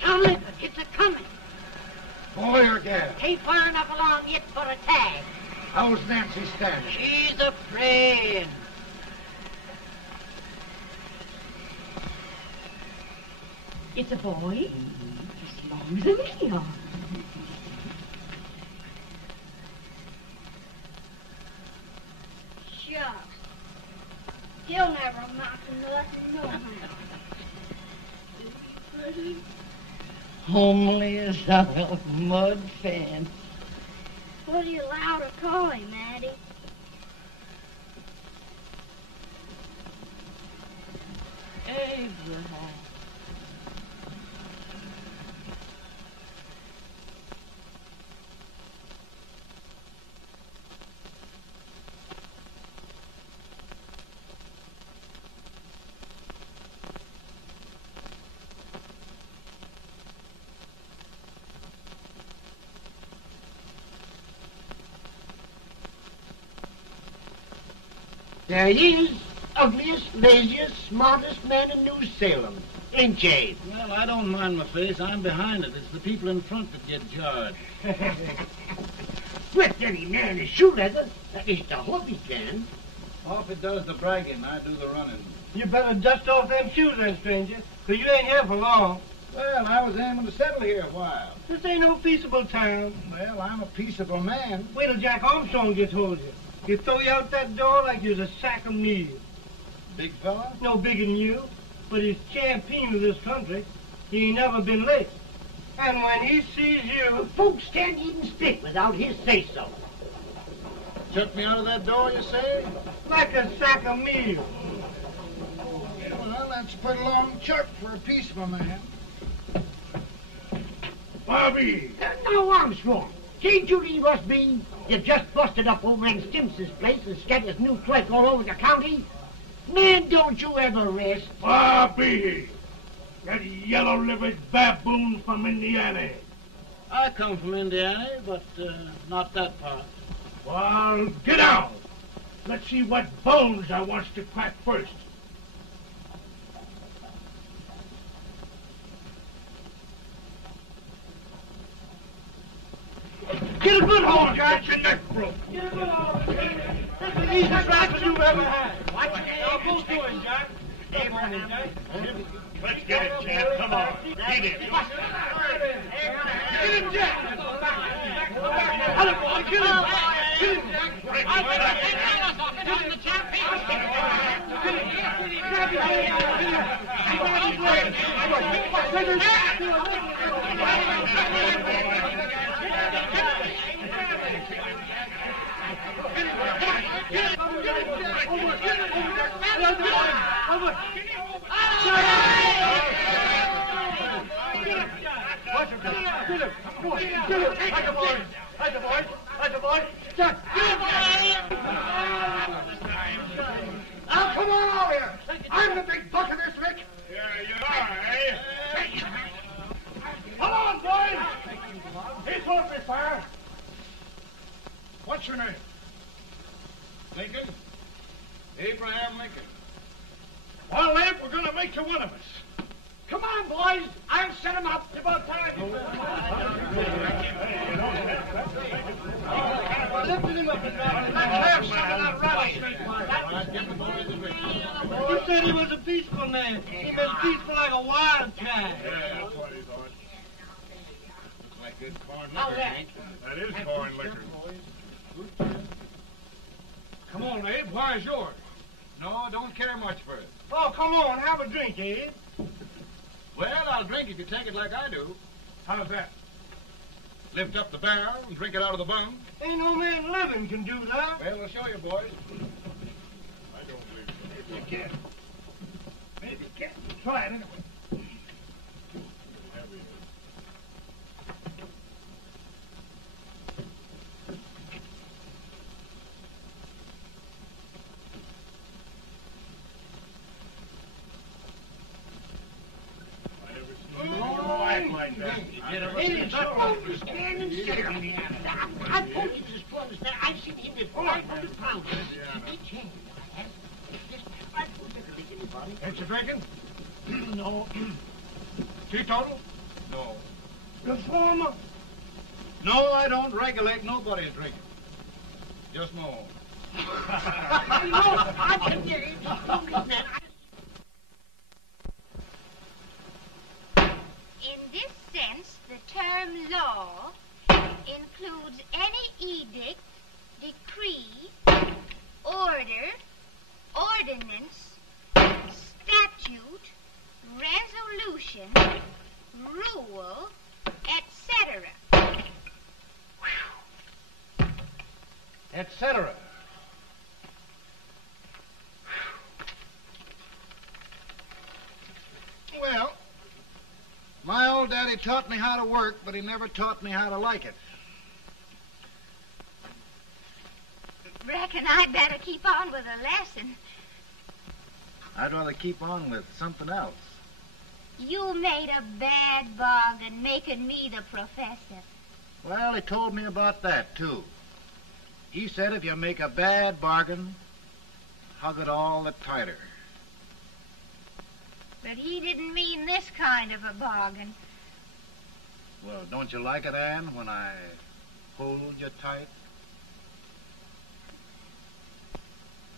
Tomlin, it's a-coming. Boy or gal? Ain't far enough along yet for a tag. How's Nancy standing? She's a-praying. It's a boy? As long as a me are. Shucks. He'll never amount to nothing, no how. Homely as a mud fan. What do you allow to call him, Addie? Abraham. There he is, ugliest, laziest, smartest man in New Salem, ain't you? Well, I don't mind my face. I'm behind it. It's the people in front that get jarred. With any man is shoe leather, at least I hope he can. Off it does the bragging, I do the running. You better dust off them shoes then, stranger, 'cause you ain't here for long. Well, I was aiming to settle here a while. This ain't no peaceable town. Well, I'm a peaceable man. Wait till Jack Armstrong gets hold of you. He'll throw you out that door like you was a sack of meal. Big fella? No bigger than you, but he's champion of this country. He ain't never been late. And when he sees you... Folks can't even speak without his say-so. Took me out of that door, you say? Like a sack of meal. Well, that's a pretty long chuck for a peaceable man. Bobby! Now, Armstrong, can't you leave us be? You've just busted up over in Stimpson's place and scattered new clerk all over the county. Man, don't you ever rest. Bobby! That yellow-livered baboon from Indiana. I come from Indiana, but not that part. Well, get down. Let's see what bones I wants to crack first. Get a good hold, Jack. Get your neck broke. Get a good hold. That's the easiest rifle you've ever had. Watch it. Now, both doing, Jack. Abraham, Jack. Let's get it, Chad. Come on. Get it. Get him, Jack. Hello, boy. Get him. Get him, Jack. Break his back. Get him, Jack. Get him. Now, come on over here. I'm the big buck of this lick. Yeah, you are, eh? Come on, boys. He's open fire. What's your name? Lincoln? Abraham Lincoln. Well, Abe, we're going to make you one of us. Come on, boys. I'll set him up. It's about time. Lifted him up and down. Let's have some of that rattlesnake. You said he was a peaceful man. He was peaceful like a wildcat. Yeah, that's what he thought. Looks like good corn liquor, Hank. That is corn liquor. Come on, Abe. Where's yours? No, don't care much for it. Oh, come on. Have a drink, Abe. Well, I'll drink if you take it like I do. How's that? Lift up the barrel and drink it out of the bung. Ain't no man living can do that. Well, we'll show you, boys. I don't believe so. You can. Maybe you can. Try it anyway. Like that. Ain't it stand and sit on the end. I told you this boy was there. I've seen him before. 500 pounds. Each hand. I told you to lick anybody. Ain't you drinking? No. Teetotal? No. Reformer? No, I don't regulate nobody's drinking. Just my own. I can get it. In this sense, the term law includes any edict, decree, order, ordinance, statute, resolution, rule, etc. Etc. Well, my old daddy taught me how to work, but he never taught me how to like it. Reckon I'd better keep on with the lesson. I'd rather keep on with something else. You made a bad bargain making me the professor. Well, he told me about that, too. He said if you make a bad bargain, hug it all the tighter. But he didn't mean this kind of a bargain. Well, don't you like it, Anne, when I hold you tight?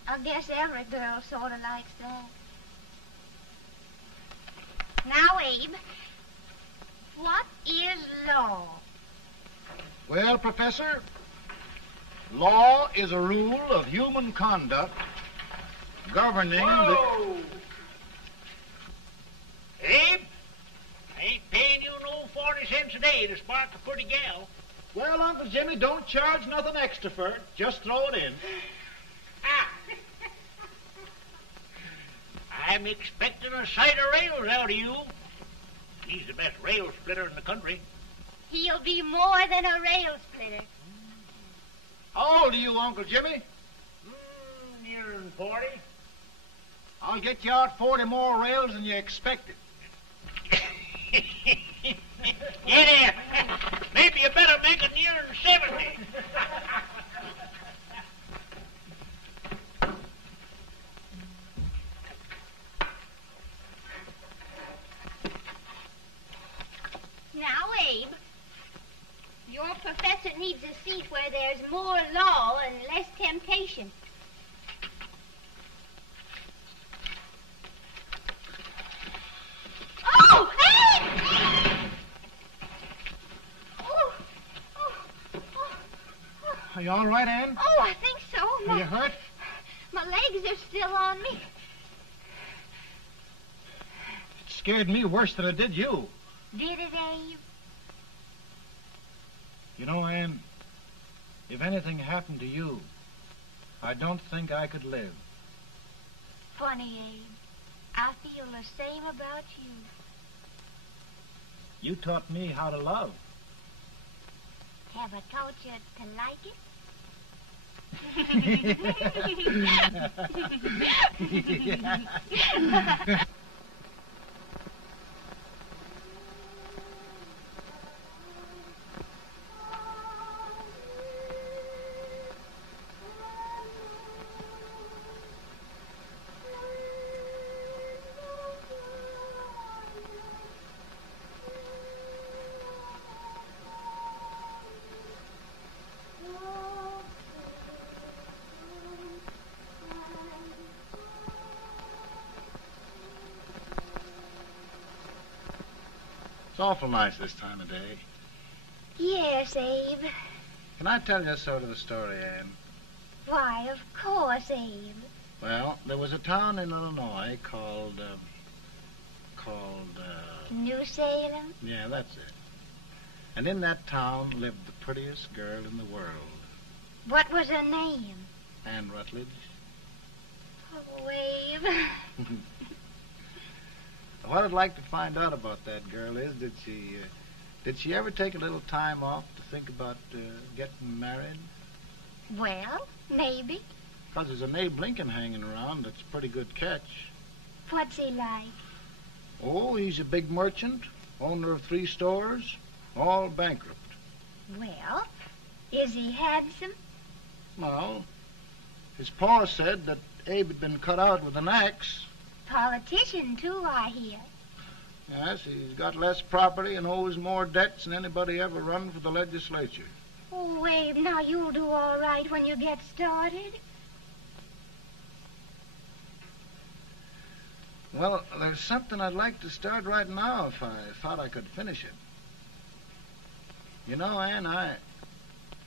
I guess every girl sort of likes that. Now, Abe, what is law? Well, Professor, law is a rule of human conduct governing Whoa! Abe, I ain't paying you no 40 cents a day to spark a pretty gal. Well, Uncle Jimmy, don't charge nothing extra for it. Just throw it in. I'm expecting a sight of rails out of you. He's the best rail splitter in the country. He'll be more than a rail splitter. How old are you, Uncle Jimmy? Nearing 40. I'll get you out 40 more rails than you expected. Get in. Maybe you better make it nearing 70. Now, Abe, your professor needs a seat where there's more law and less temptation. Oh, Abe! Are you all right, Anne? Oh, I think so. Are you hurt? My legs are still on me. It scared me worse than it did you. Did it, Abe? You know, Anne, if anything happened to you, I don't think I could live. Funny, Abe. I feel the same about you. You taught me how to love. Have I taught you to like it? It's awful nice this time of day. Yes, Abe. Can I tell you sort of a story, Anne? Why, of course, Abe. Well, there was a town in Illinois called New Salem? yeah, that's it. And in that town lived the prettiest girl in the world, What was her name? Anne Rutledge. Oh, Abe. What I'd like to find out about that girl is, did she ever take a little time off to think about getting married? Well, maybe. Because there's an Abe Lincoln hanging around that's a pretty good catch. What's he like? Oh, he's a big merchant, owner of 3 stores, all bankrupt. Well, is he handsome? Well, his pa said that Abe had been cut out with an axe. Politician, too, I hear. Yes, he's got less property and owes more debts than anybody ever run for the legislature. Oh, Abe, now you'll do all right when you get started. Well, there's something I'd like to start right now if I thought I could finish it. You know, Ann,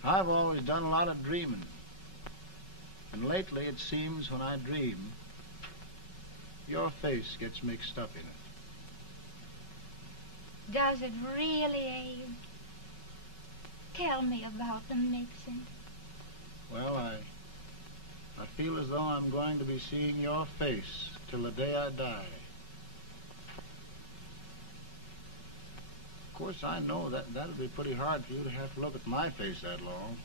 I've always done a lot of dreaming. And lately it seems when I dream, your face gets mixed up in it. Does it really, Abe? Tell me about the mixing. Well, I feel as though I'm going to be seeing your face till the day I die. Of course, I know that'll be pretty hard for you to have to look at my face that long.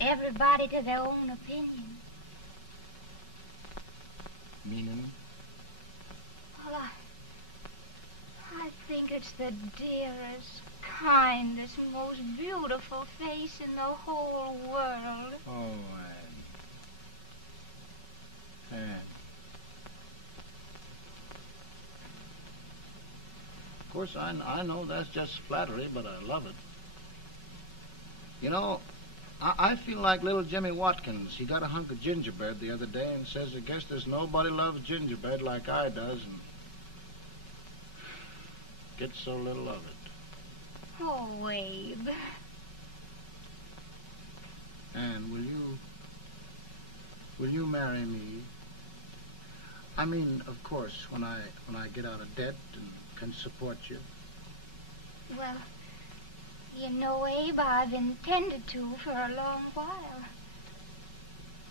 Everybody to their own opinion. Meaning? Well, I think it's the dearest, kindest, most beautiful face in the whole world. Oh, Ann. Of course, I know that's just flattery, but I love it. You know, I feel like little Jimmy Watkins. He got a hunk of gingerbread the other day and says, I guess there's nobody loves gingerbread like I does, and gets so little of it. Oh, Abe. Ann, will you marry me? I mean, of course, when I get out of debt and can support you. Well, you know, Abe, I've intended to for a long while.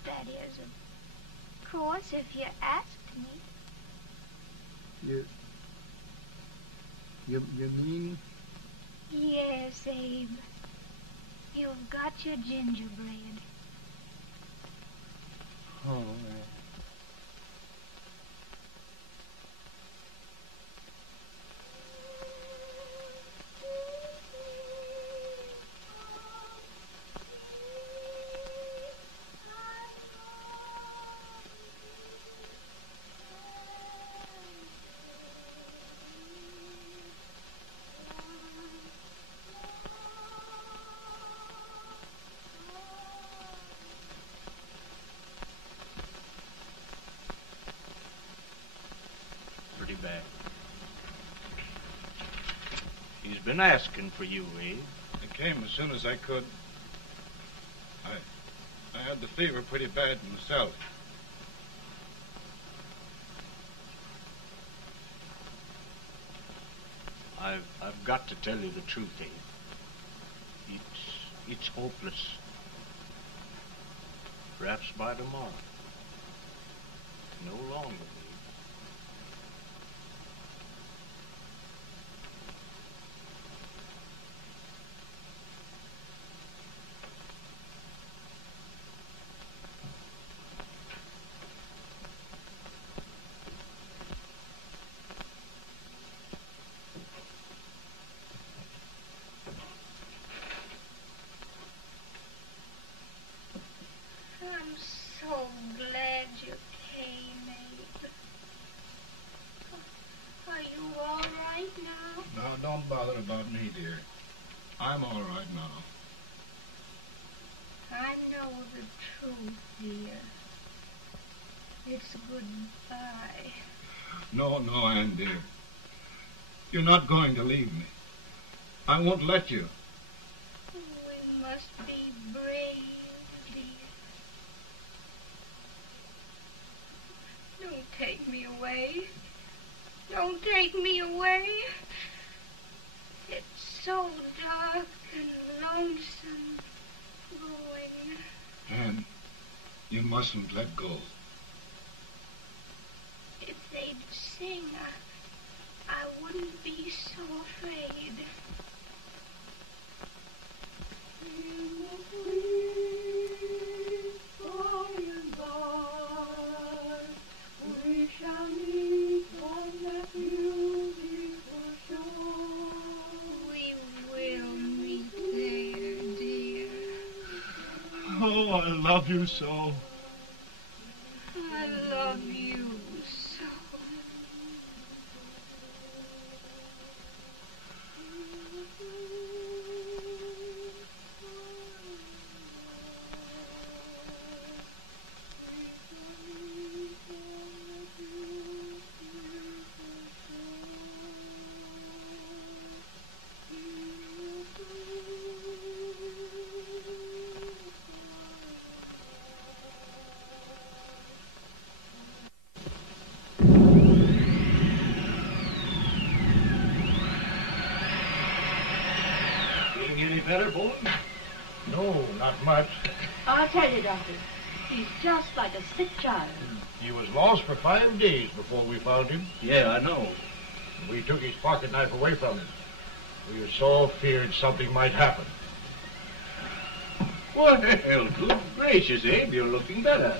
That is, of course, if you asked me. You mean? Yes, Abe. You've got your gingerbread. Oh, Pretty bad. He's been asking for you, Abe. I came as soon as I could. I had the fever pretty bad myself. I've got to tell you the truth, Abe. It's hopeless. Perhaps by tomorrow. No longer, Abe. I'm so glad you came, Abe. Are you all right now? Now, don't bother about me, dear. I'm all right now. I know the truth, dear. It's goodbye. No, Ann, dear. You're not going to leave me. I won't let you. We must be brave, dear. Don't take me away. Don't take me away. It's so dark and lonesome going. Ann, you mustn't let go. If they'd sing, I wouldn't be so afraid. We shall meet on that beautiful shore. We will meet there, dear. Oh, I love you so. I love you so. Not much. I'll tell you, Doctor, he's just like a sick child. He was lost for 5 days before we found him. Yeah, I know. We took his pocket knife away from him. We were so feared something might happen. Well, good gracious, Abe, you're looking better.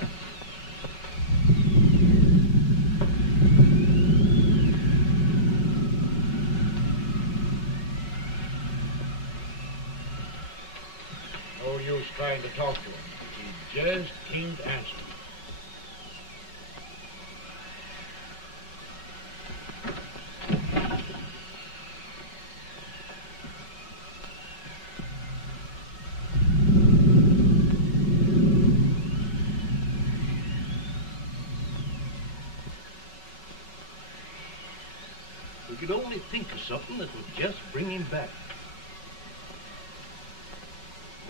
No use trying to talk to him. He just can't answer. We could only think of something that would just bring him back.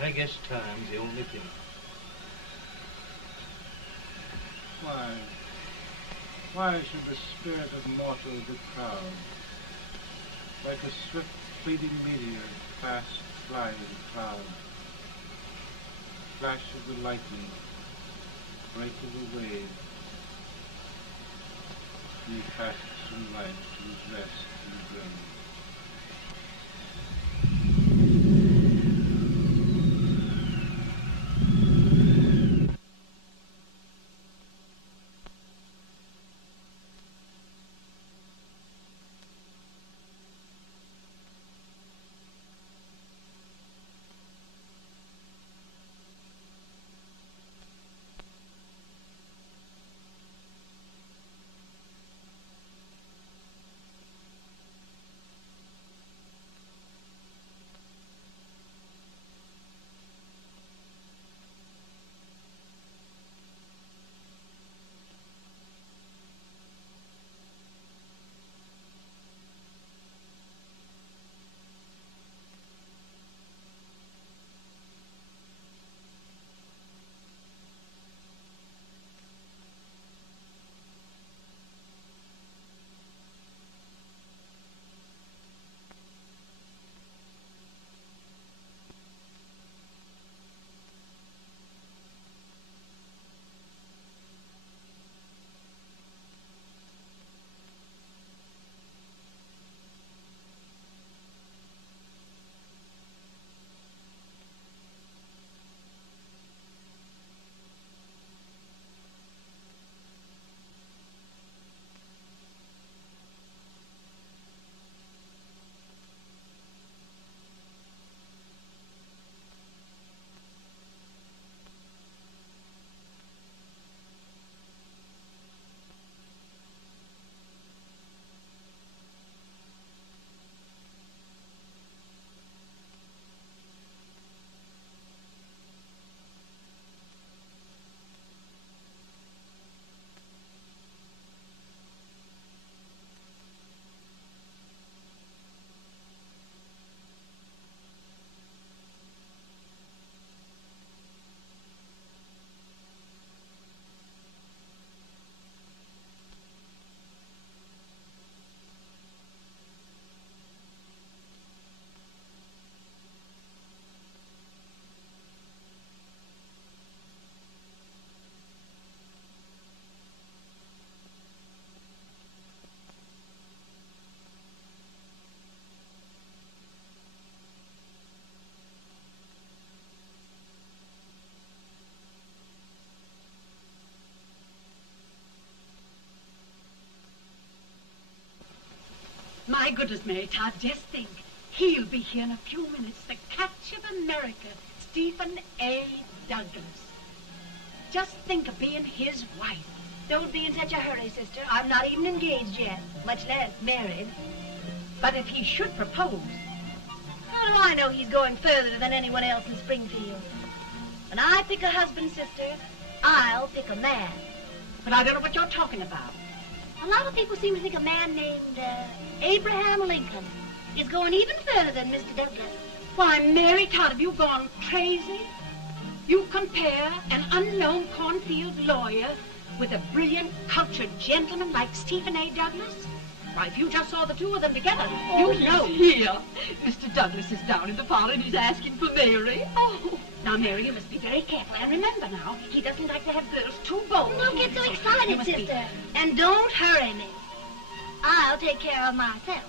I guess time's the only thing. Why should the spirit of mortal be proud? Like a swift fleeting meteor, fast flying cloud. Flash of the lightning, break of the wave. He passes from life to his rest in the grave. My goodness, Mary Todd, just think. He'll be here in a few minutes. The catch of America, Stephen A. Douglas. Just think of being his wife. Don't be in such a hurry, sister. I'm not even engaged yet, much less married. But if he should propose... How do I know he's going further than anyone else in Springfield? When I pick a husband, sister, I'll pick a man. But I don't know what you're talking about. A lot of people seem to think a man named Abraham Lincoln is going even further than Mr. Douglas. Why, Mary Todd, have you gone crazy? You compare an unknown cornfield lawyer with a brilliant, cultured gentleman like Stephen A. Douglas? Why, if you just saw the two of them together, Oh, you'd know. here. Mr. Douglas is down in the parlor and he's asking for Mary. Oh. Now, Mary, you must be very careful. And remember now, he doesn't like to have girls too bold. Don't get so You excited, must be- sister. And don't hurry me. I'll take care of myself.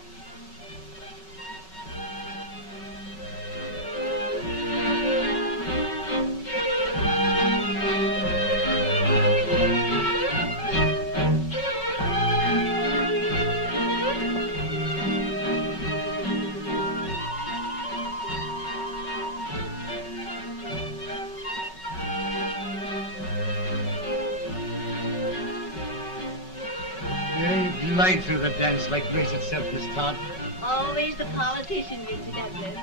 They glide through the dance like grace itself, Miss Todd. Always the politician, Mr. Douglas.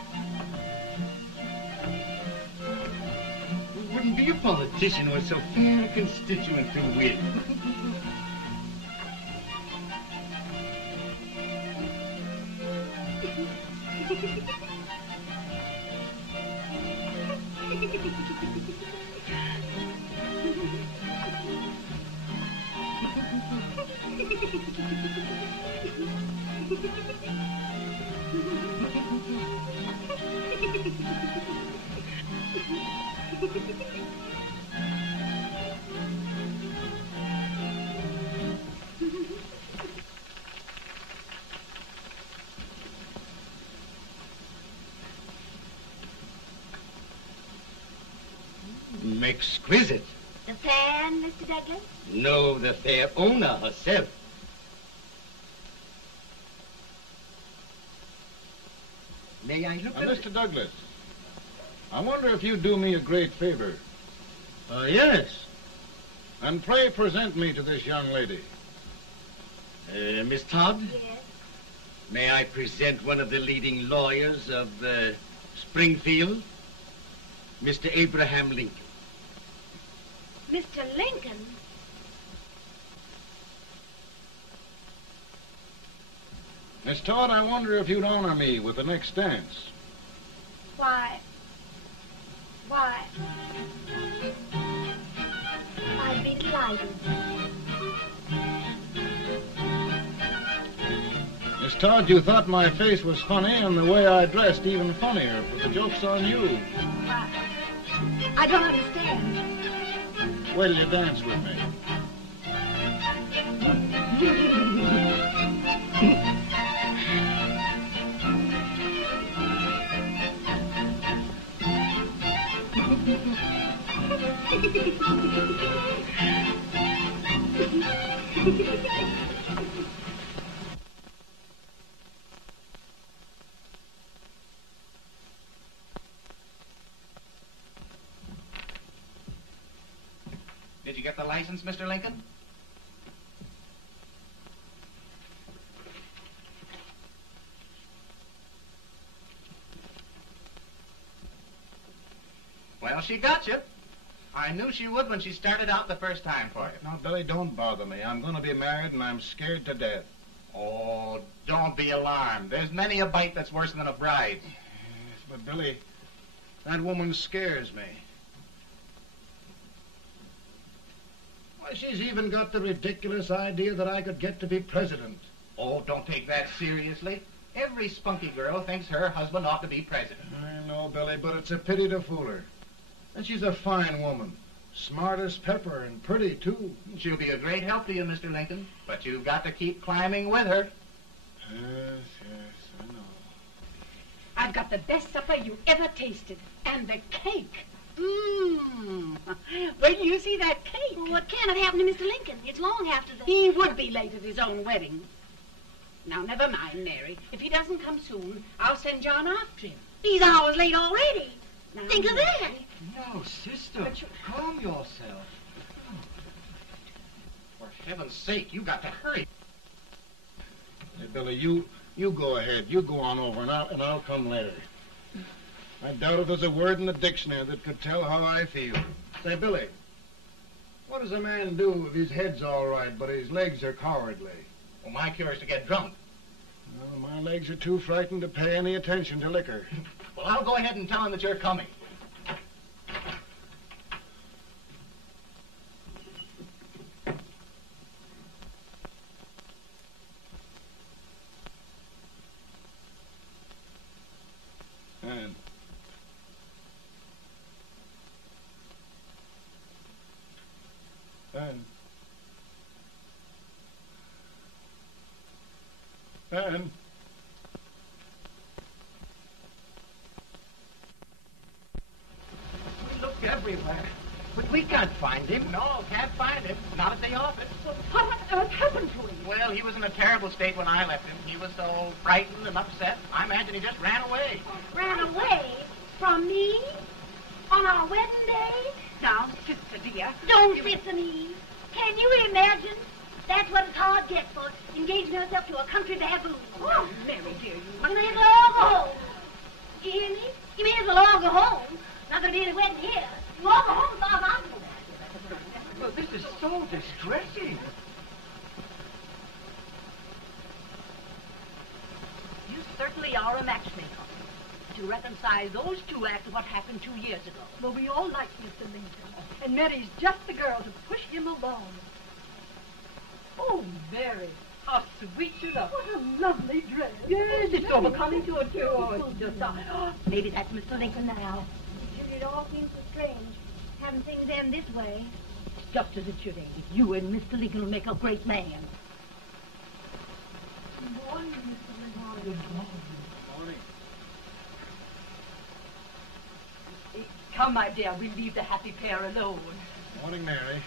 Who wouldn't be a politician with so fair a constituent to win? Exquisite. The fan, Mr. Douglas? No, the fair owner herself. May I look at Mr. Douglas, I wonder if you'd do me a great favor. Yes. And pray present me to this young lady. Miss Todd? Yes. May I present one of the leading lawyers of Springfield, Mr. Abraham Lincoln. Mr. Lincoln? Miss Todd, I wonder if you'd honor me with the next dance. Why, I'd be delighted. Miss Todd, you thought my face was funny and the way I dressed even funnier, but the joke's on you. I don't understand. Wait till you dance with me. Did you get the license, Mr. Lincoln? Well, she got you. I knew she would when she started out the first time for you. Now, Billy, don't bother me. I'm going to be married and I'm scared to death. Oh, don't be alarmed. There's many a bite that's worse than a bride. Yes, but Billy, that woman scares me. Why, she's even got the ridiculous idea that I could get to be president. Oh, don't take that seriously. Every spunky girl thinks her husband ought to be president. I know, Billy, but it's a pity to fool her. And she's a fine woman. Smart as pepper and pretty, too. She'll be a great help to you, Mr. Lincoln. But you've got to keep climbing with her. Yes, I know. I've got the best supper you ever tasted. And the cake. Mmm. When you see that cake. Well, what can have happened to Mr. Lincoln? It's long after the... He would be late at his own wedding. Now, never mind, Mary. If he doesn't come soon, I'll send John after him. He's hours late already. Now, Think of that. No, sister. Calm yourself. For heaven's sake, you got to hurry. Hey, Billy, you go ahead. You go on over, and I'll come later. I doubt if there's a word in the dictionary that could tell how I feel. Say, Billy, what does a man do if his head's all right, but his legs are cowardly? Well, my cure is to get drunk. Well, my legs are too frightened to pay any attention to liquor. Well, I'll go ahead and tell him that you're coming. man. We looked everywhere, but we can't find him. No, can't find him. Not at the office. Well, what on earth happened to him? Well, he was in a terrible state when I left him. He was so frightened and upset. I imagine he just ran away. Ran away from me on our wedding day? Now, sister dear. Don't listen, Eve. Can you imagine? That's what it's hard gets for engaging herself to a country baboon. Oh, Mary, dear, You may as well all go home. Do you hear me? You may as well all go home. Not going to be any wedding here. You all go home as far as I'm concerned. Well, this is so distressing. You certainly are a matchmaker. To reconcile those two after what happened 2 years ago. Well, we all like Mr. Lincoln. And Mary's just the girl to push him along. Oh, Mary, how sweet you look. What a lovely dress. Yes, it's overcoming to it, too. Oh, it's just... maybe that's Mr. Lincoln now. It all seems so strange, having things end this way. It's just as it should end. You and Mr. Lincoln will make a great man. Good morning, Mr. Lincoln. Good morning. Come, my dear, we'll leave the happy pair alone. Morning, Mary.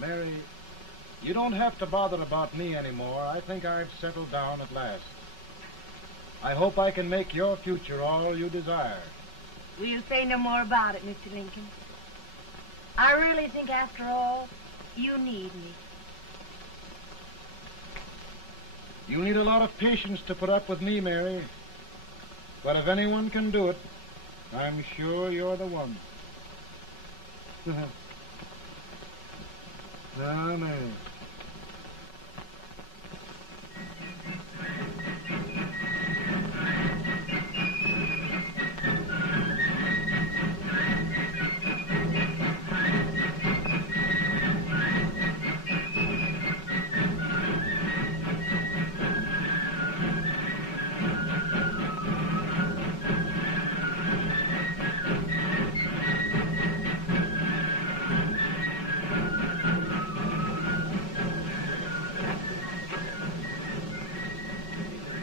Mary, you don't have to bother about me anymore. I think I've settled down at last. I hope I can make your future all you desire. We'll say no more about it, Mr. Lincoln. I really think, after all, you need me. You need a lot of patience to put up with me, Mary. But if anyone can do it, I'm sure you're the one. Amen.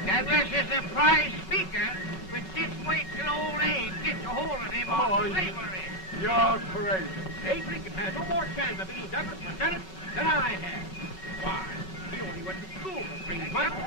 Douglas is a prize speaker, but just wait till old Abe gets a hold of him on slavery. You're crazy. Abe Lincoln has no more chance of being Douglas Lieutenant than I have. Why, he only went to school for 3 months.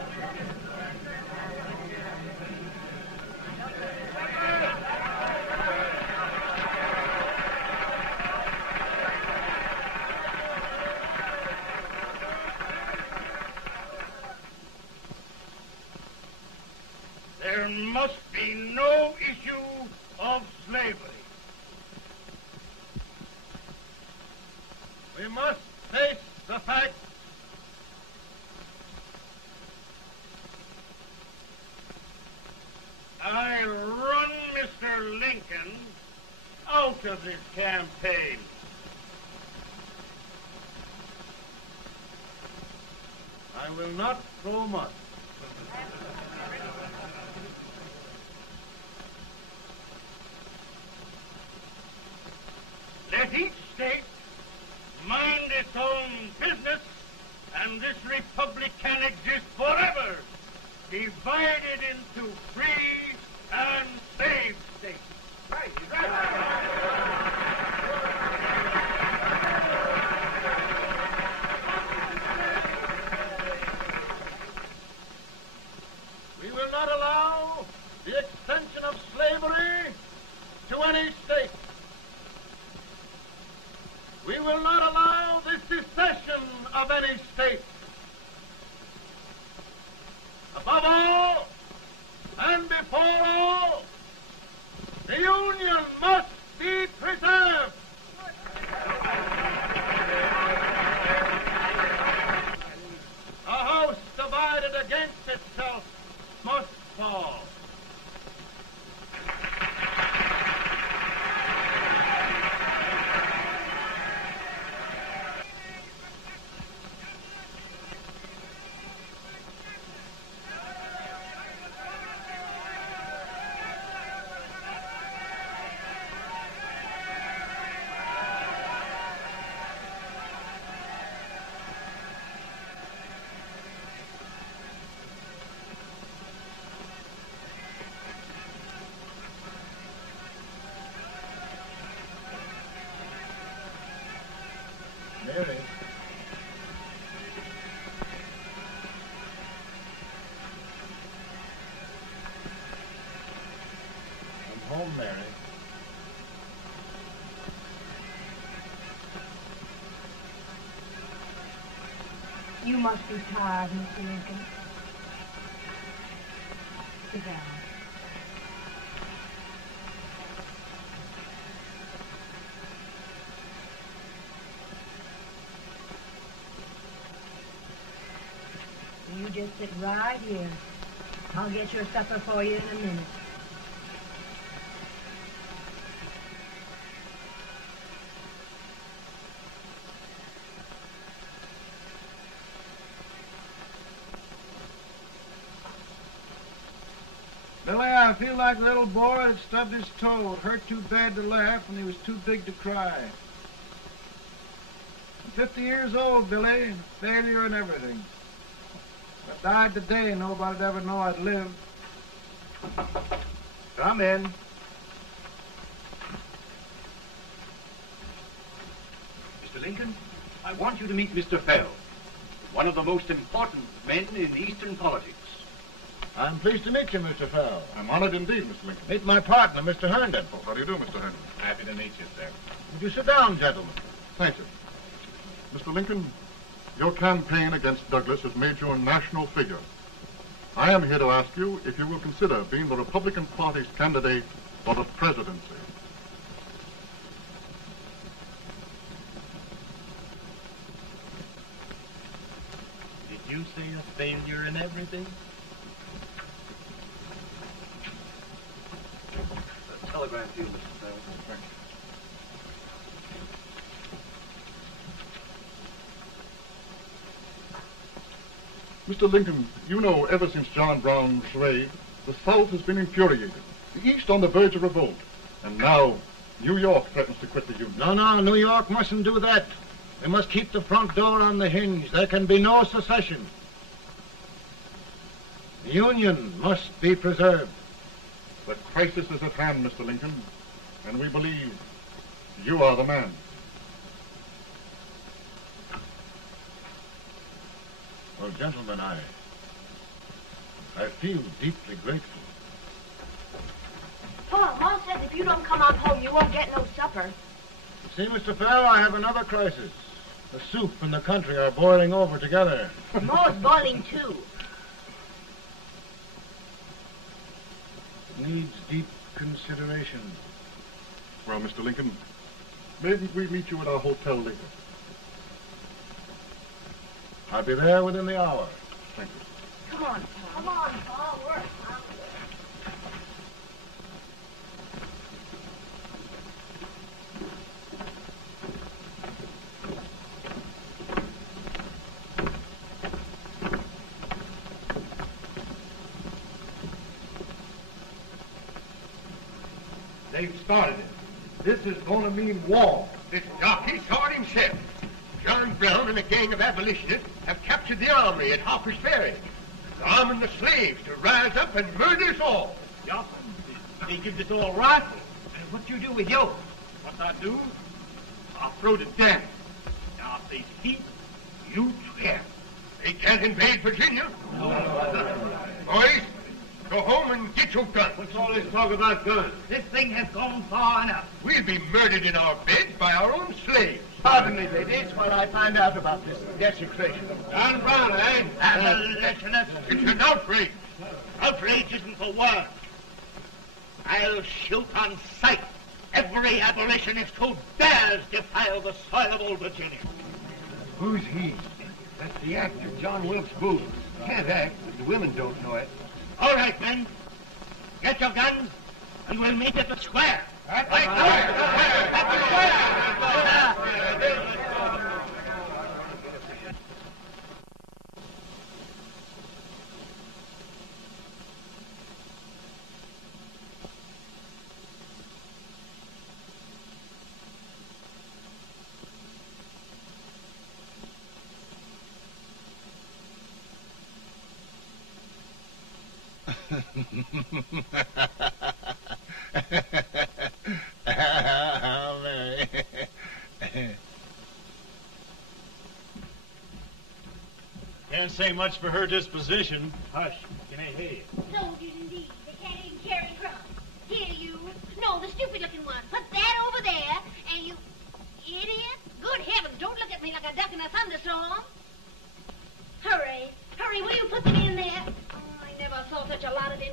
There must be no issue of slavery. We must face the fact I run Mr. Lincoln out of this campaign. I will not throw mud. Let each state mind its own business, and this republic can exist forever, divided into free and slave states. Right, he's right. We will not allow the extension of slavery to any state. We will not allow the secession of any state. Above all, and before all, the Union must be preserved. A house divided against itself must fall. Mary. You must be tired, Mr. Lincoln. Sit down. You just sit right here. I'll get your supper for you in a minute. Billy, I feel like a little boy that stubbed his toe. It hurt too bad to laugh and he was too big to cry. I'm 50 years old, Billy, failure and everything. If I died today, nobody'd ever know I'd lived. Come in. Mr. Lincoln, I want you to meet Mr. Fell, one of the most important men in Eastern politics. I'm pleased to meet you, Mr. Fell. I'm honored indeed, Mr. Lincoln. Meet my partner, Mr. Herndon. Oh, how do you do, Mr. Herndon? Happy to meet you, sir. Would you sit down, gentlemen? Thank you. Mr. Lincoln, your campaign against Douglas has made you a national figure. I am here to ask you if you will consider being the Republican Party's candidate for the presidency. Did you say a failure in everything? Telegram to you, Mr. Fell. Thank you. Mr. Lincoln, you know ever since John Brown's raid, the South has been infuriated, the East on the verge of revolt, and now New York threatens to quit the Union. No, New York mustn't do that. They must keep the front door on the hinge. There can be no secession. The Union must be preserved. The crisis is at hand, Mr. Lincoln, and we believe you are the man. Well, gentlemen, I feel deeply grateful. Pa, Ma says if you don't come on home, you won't get no supper. See, Mr. Fell, I have another crisis. The soup and the country are boiling over together. Ma's boiling too. It needs deep consideration. Well, Mr. Lincoln, maybe we meet you at our hotel later. I'll be there within the hour. Thank you. Come on, Pa. Come on, Pa. We're hungry. They've started it. This is going to mean war. This jockey saw it himself. John Brown and a gang of abolitionists have captured the armory at Harper's Ferry. They're arming the slaves to rise up and murder us all. Yup. They give us all rifles. And what you do with yours? What I do? I'll throw the damn. Now, if they speak, you swear. They can't invade Virginia. Boys, go home and get your guns. What's all this talk about guns? This thing has gone far enough. We'll be murdered in our beds by our own slaves. Pardon me, ladies, while I find out about this desecration. John Brown, eh? Abolitionists. It's an outrage. Outrage isn't the word. I'll shoot on sight every abolitionist who dares defile the soil of old Virginia. Who's he? That's the actor, John Wilkes Booth. Can't act, but the women don't know it. All right, men. Get your guns, and we'll meet at the square. At the square! At the square! Mary. Can't say much for her disposition. Hush, can I hear you? Soldiers indeed. They can't even carry crumbs. Here, you. No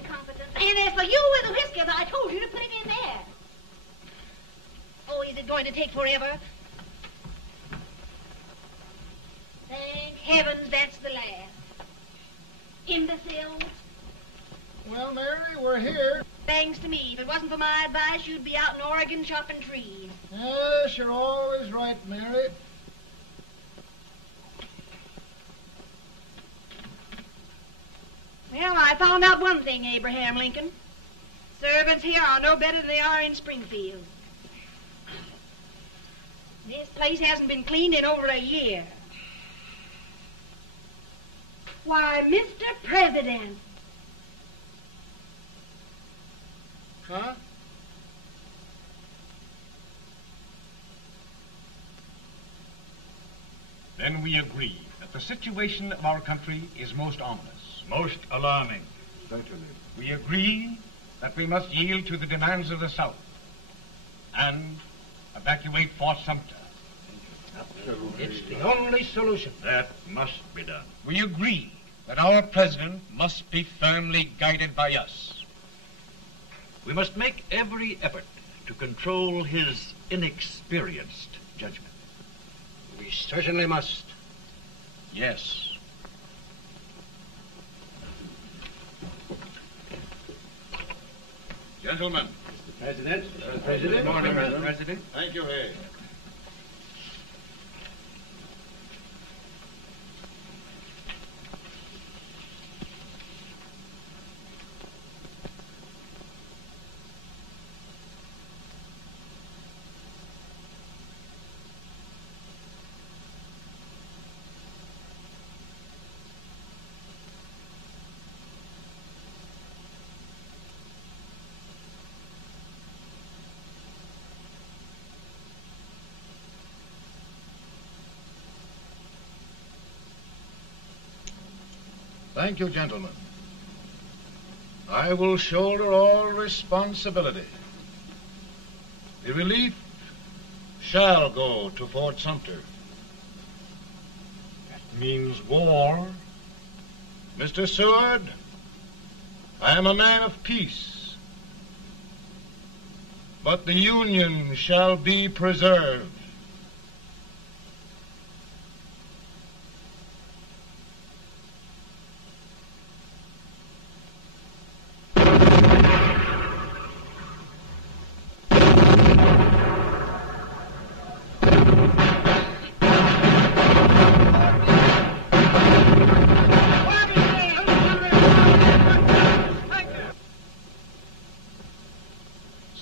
incompetence. And as for you with the whiskers, I told you to put it in there. Oh, is it going to take forever? Thank heavens that's the last. Imbeciles. Well, Mary, we're here. Thanks to me. If it wasn't for my advice, you'd be out in Oregon chopping trees. Yes, you're always right, Mary. Well, I found out one thing, Abraham Lincoln. Servants here are no better than they are in Springfield. This place hasn't been cleaned in over a year. Why, Mr. President. Huh? Then we agree that the situation of our country is most ominous, most alarming. Certainly. We agree that we must yield to the demands of the South and evacuate Fort Sumter. It's the only solution. That must be done. We agree that our president must be firmly guided by us. We must make every effort to control his inexperienced judgment. We certainly must. Yes. Gentlemen. Mr. President. Good morning, Mr. President. Thank you, Hay. Thank you, gentlemen. I will shoulder all responsibility. The relief shall go to Fort Sumter. That means war. Mr. Seward, I am a man of peace, but the Union shall be preserved.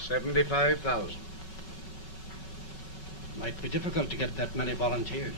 $75,000. Might be difficult to get that many volunteers.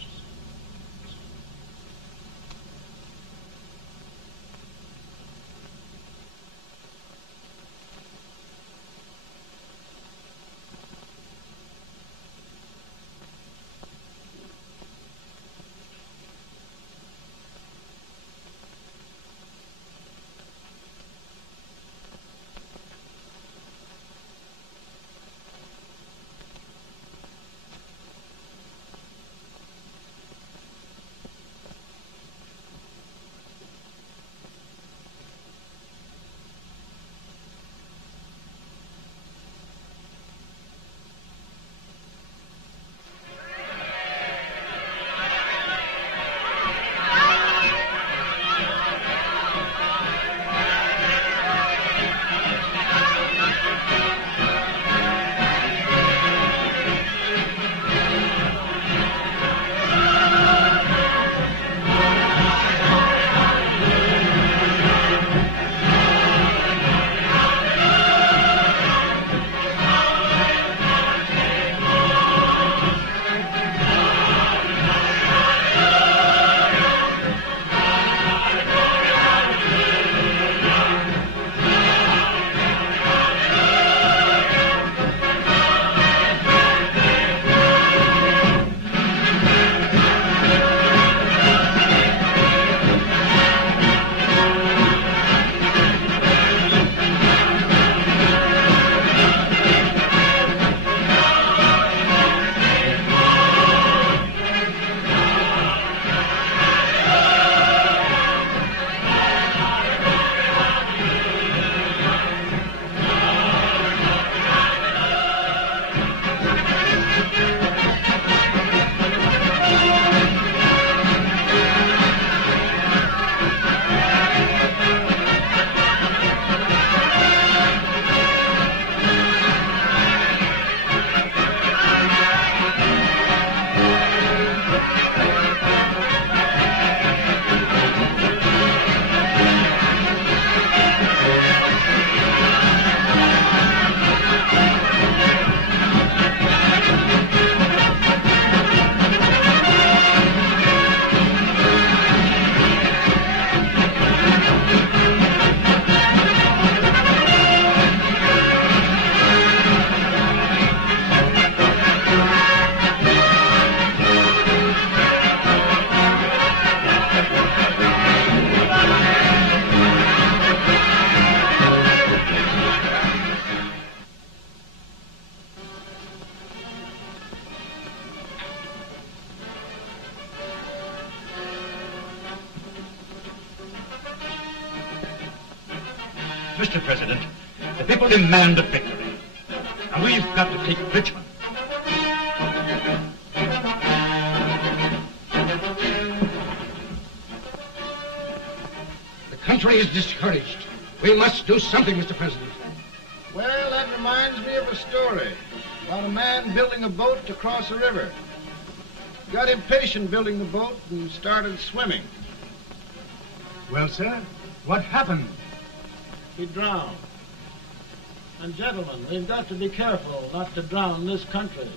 Mr. President, the people demand a victory. And we've got to take Richmond. The country is discouraged. We must do something, Mr. President. Well, that reminds me of a story about a man building a boat to cross a river. Got impatient building the boat and started swimming. Well, sir, what happened? He drowned. And gentlemen, we've got to be careful not to drown this country.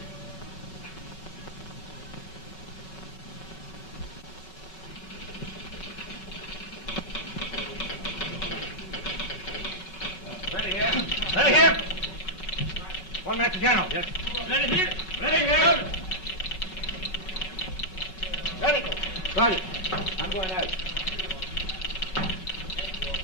Ready here. Ready here. One Master General. Yes. Ready here. Ready here. Ready. Got it. I'm going out.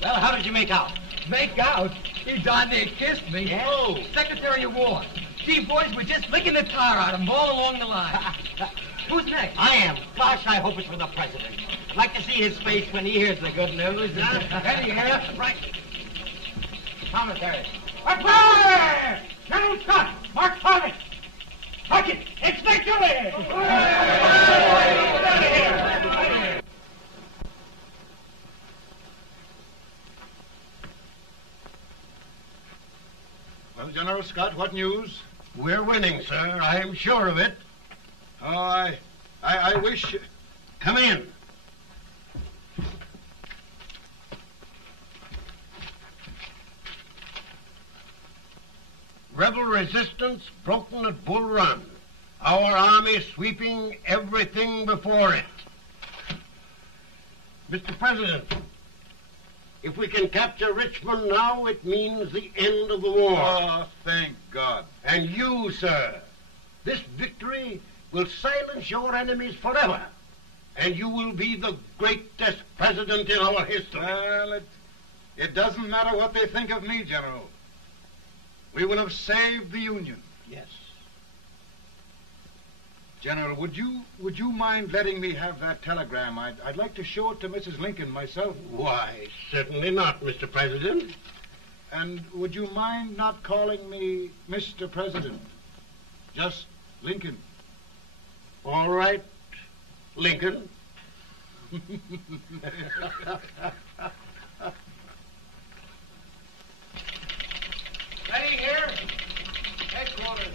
Well, how did you make out? Make out? He darn near kissed me. Yeah? Oh, Secretary of War. Gee, boys, we're just licking the tar out of him all along the line. Who's next? I am. Gosh, I hope it's for the president. I'd like to see his face when he hears the good news. Ready here. Right. Commissary. Fire! General Scott! Mark Thomas! Touch it! It's victory! Well, General Scott, what news? We're winning, sir. I am sure of it. Oh, I wish... Come in. Rebel resistance broken at Bull Run. Our army sweeping everything before it. Mr. President, if we can capture Richmond now, it means the end of the war. Oh, thank God. And you, sir, this victory will silence your enemies forever. And you will be the greatest president in our history. Well, it doesn't matter what they think of me, General. We will have saved the Union. Yes. General, would you mind letting me have that telegram? I'd like to show it to Mrs. Lincoln myself. Why, certainly not, Mr. President. And would you mind not calling me Mr. President? Just Lincoln. All right, Lincoln. Ready here. Headquarters.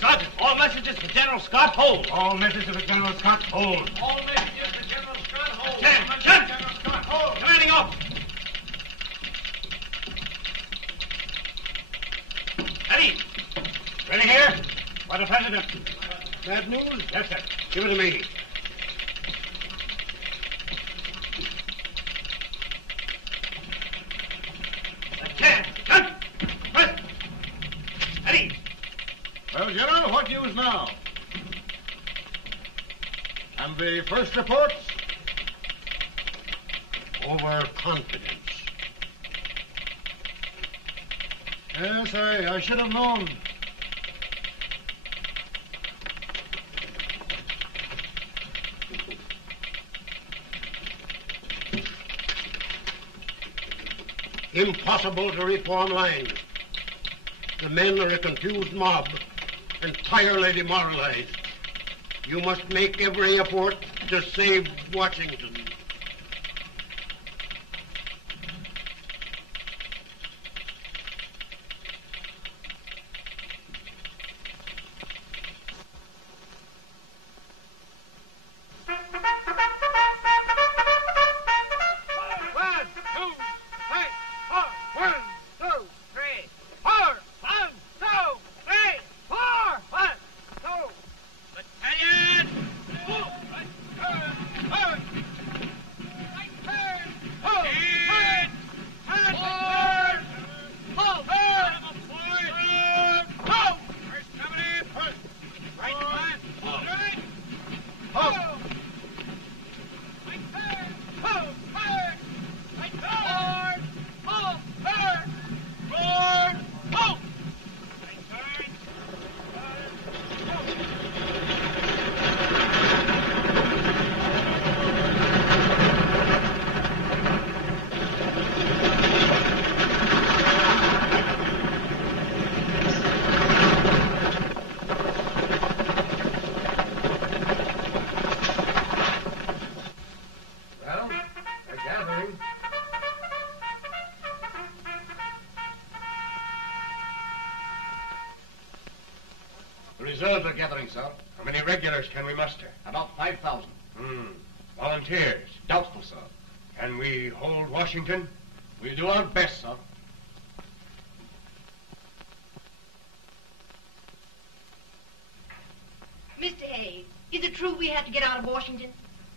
Sergeant, all messages for General Scott, hold. All messages for General Scott, hold. All messages for General Scott, hold. General Scott, hold. Commanding officer. Ready. Ready here. For the President. Bad news? Yes, sir. Give it to me. Well, General, what news now? And the first reports? Overconfidence. Yes, I should have known. Impossible to reform lines. The men are a confused mob, entirely demoralized. You must make every effort to save Washington. reserves are gathering, sir. How many regulars can we muster? About 5,000. Volunteers? Doubtful, sir. Can we hold Washington? We'll do our best, sir. Mr. Hayes, is it true we have to get out of Washington?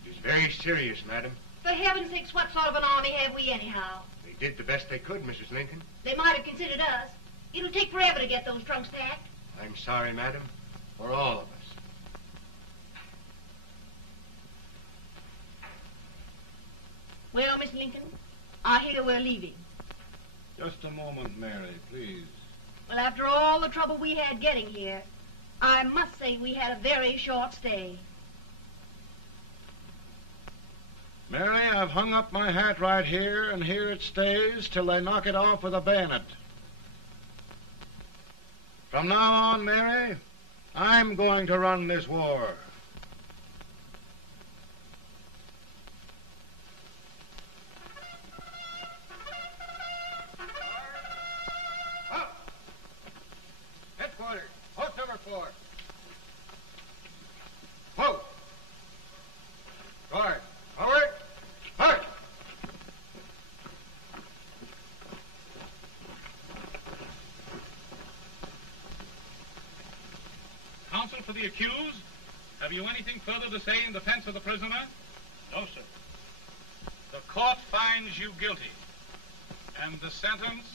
It is very serious, madam. For heaven's sakes, what sort of an army have we anyhow? They did the best they could, Mrs. Lincoln. They might have considered us. It'll take forever to get those trunks packed. I'm sorry, madam, for all of us. Well, Miss Lincoln, I hear we're leaving. Just a moment, Mary, please. Well, after all the trouble we had getting here, I must say we had a very short stay. Mary, I've hung up my hat right here, and here it stays till they knock it off with a bayonet. From now on, Mary, I'm going to run this war. Headquarters, post number 4. Whoa! Guard, forward, march! Counsel for the accused, have you anything further to say in defense of the prisoner? No, sir. The court finds you guilty, and the sentence,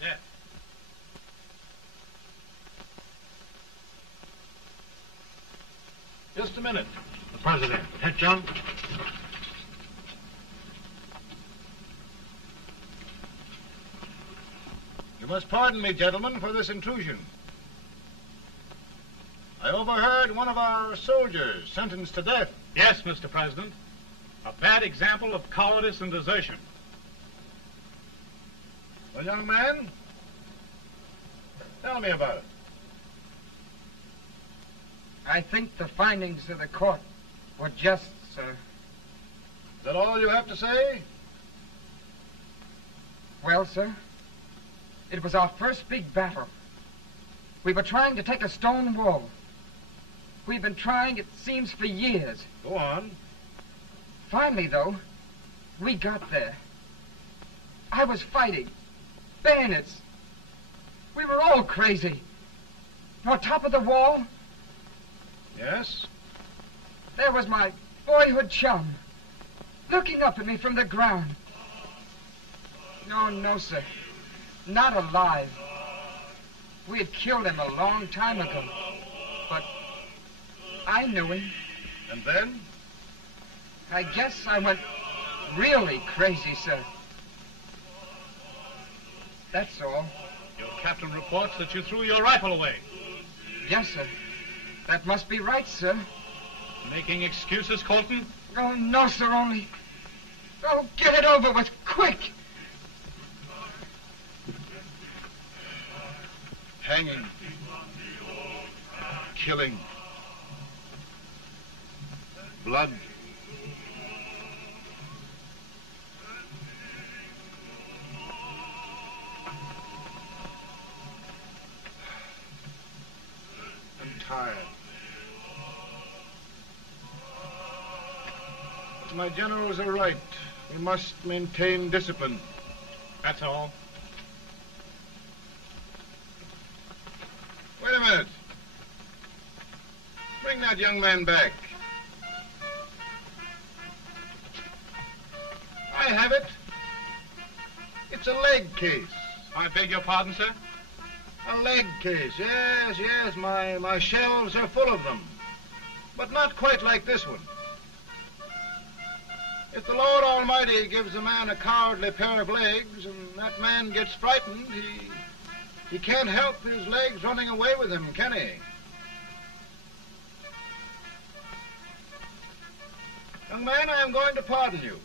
death. Just a minute. The president. Head, John. You must pardon me, gentlemen, for this intrusion. I overheard one of our soldiers sentenced to death. Yes, Mr. President. A bad example of cowardice and desertion. Well, young man, tell me about it. I think the findings of the court were just, sir. Is that all you have to say? Well, sir, it was our first big battle. We were trying to take a stone wall. We've been trying, it seems, for years. Go on. Finally, though, we got there. I was fighting. Bayonets. We were all crazy. On top of the wall, Yes? there was my boyhood chum, looking up at me from the ground. No, sir. Not alive. We had killed him a long time ago. But I knew him. And then? I guess I went really crazy, sir. That's all. Your captain reports that you threw your rifle away. Yes, sir. That must be right, sir. Making excuses, Colton? Oh, no, sir, only... Oh, get it over with, quick! Hanging. Killing. Blood. I'm tired. But my generals are right. We must maintain discipline. That's all. Wait a minute. Bring that young man back. I have it. It's a leg case. I beg your pardon, sir? A leg case, yes. My shelves are full of them. But not quite like this one. If the Lord Almighty gives a man a cowardly pair of legs and that man gets frightened, he can't help his legs running away with him, can he? Young man, I am going to pardon you.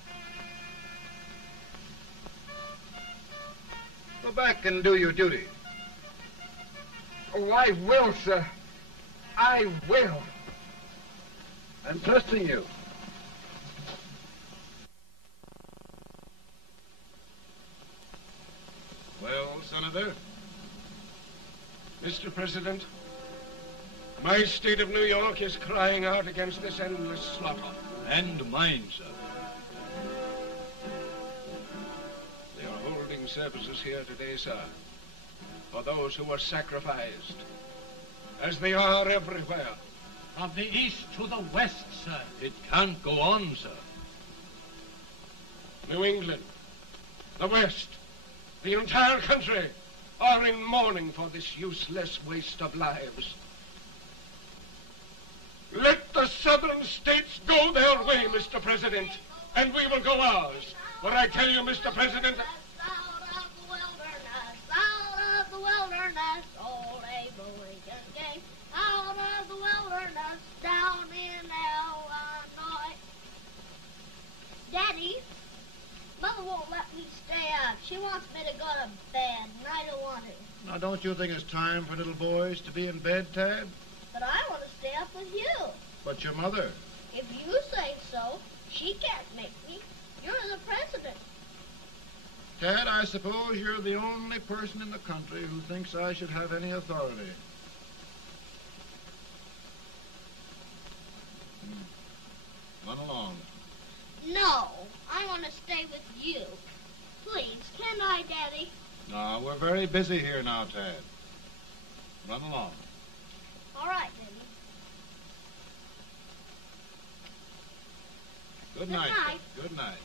Go back and do your duty. Oh, I will, sir. I will. I'm trusting you. Well, Senator? Mr. President, My state of New York is crying out against this endless slaughter. And mine, sir. They are holding services here today, sir, for those who were sacrificed, as they are everywhere. From the east to the west, sir. It can't go on, sir. New England, the West, the entire country are in mourning for this useless waste of lives. Let the southern states go their way, Mr. President, and we will go ours. For I tell you, Mr. President, Out of the wilderness, old Abe Lincoln came. Out of the wilderness, down in Illinois. Daddy, Mother won't let me stay up. She wants me to go to bed, and I don't want to. Now, don't you think it's time for little boys to be in bed, Tad? But I want to stay up with you. But your mother. If you say so, she can't make me. You're the president. Tad, I suppose you're the only person in the country who thinks I should have any authority. Run along. No, I want to stay with you. Please, can I, Daddy? No, we're very busy here now, Tad. Run along. All right, Daddy. Good Good night. night. Good night.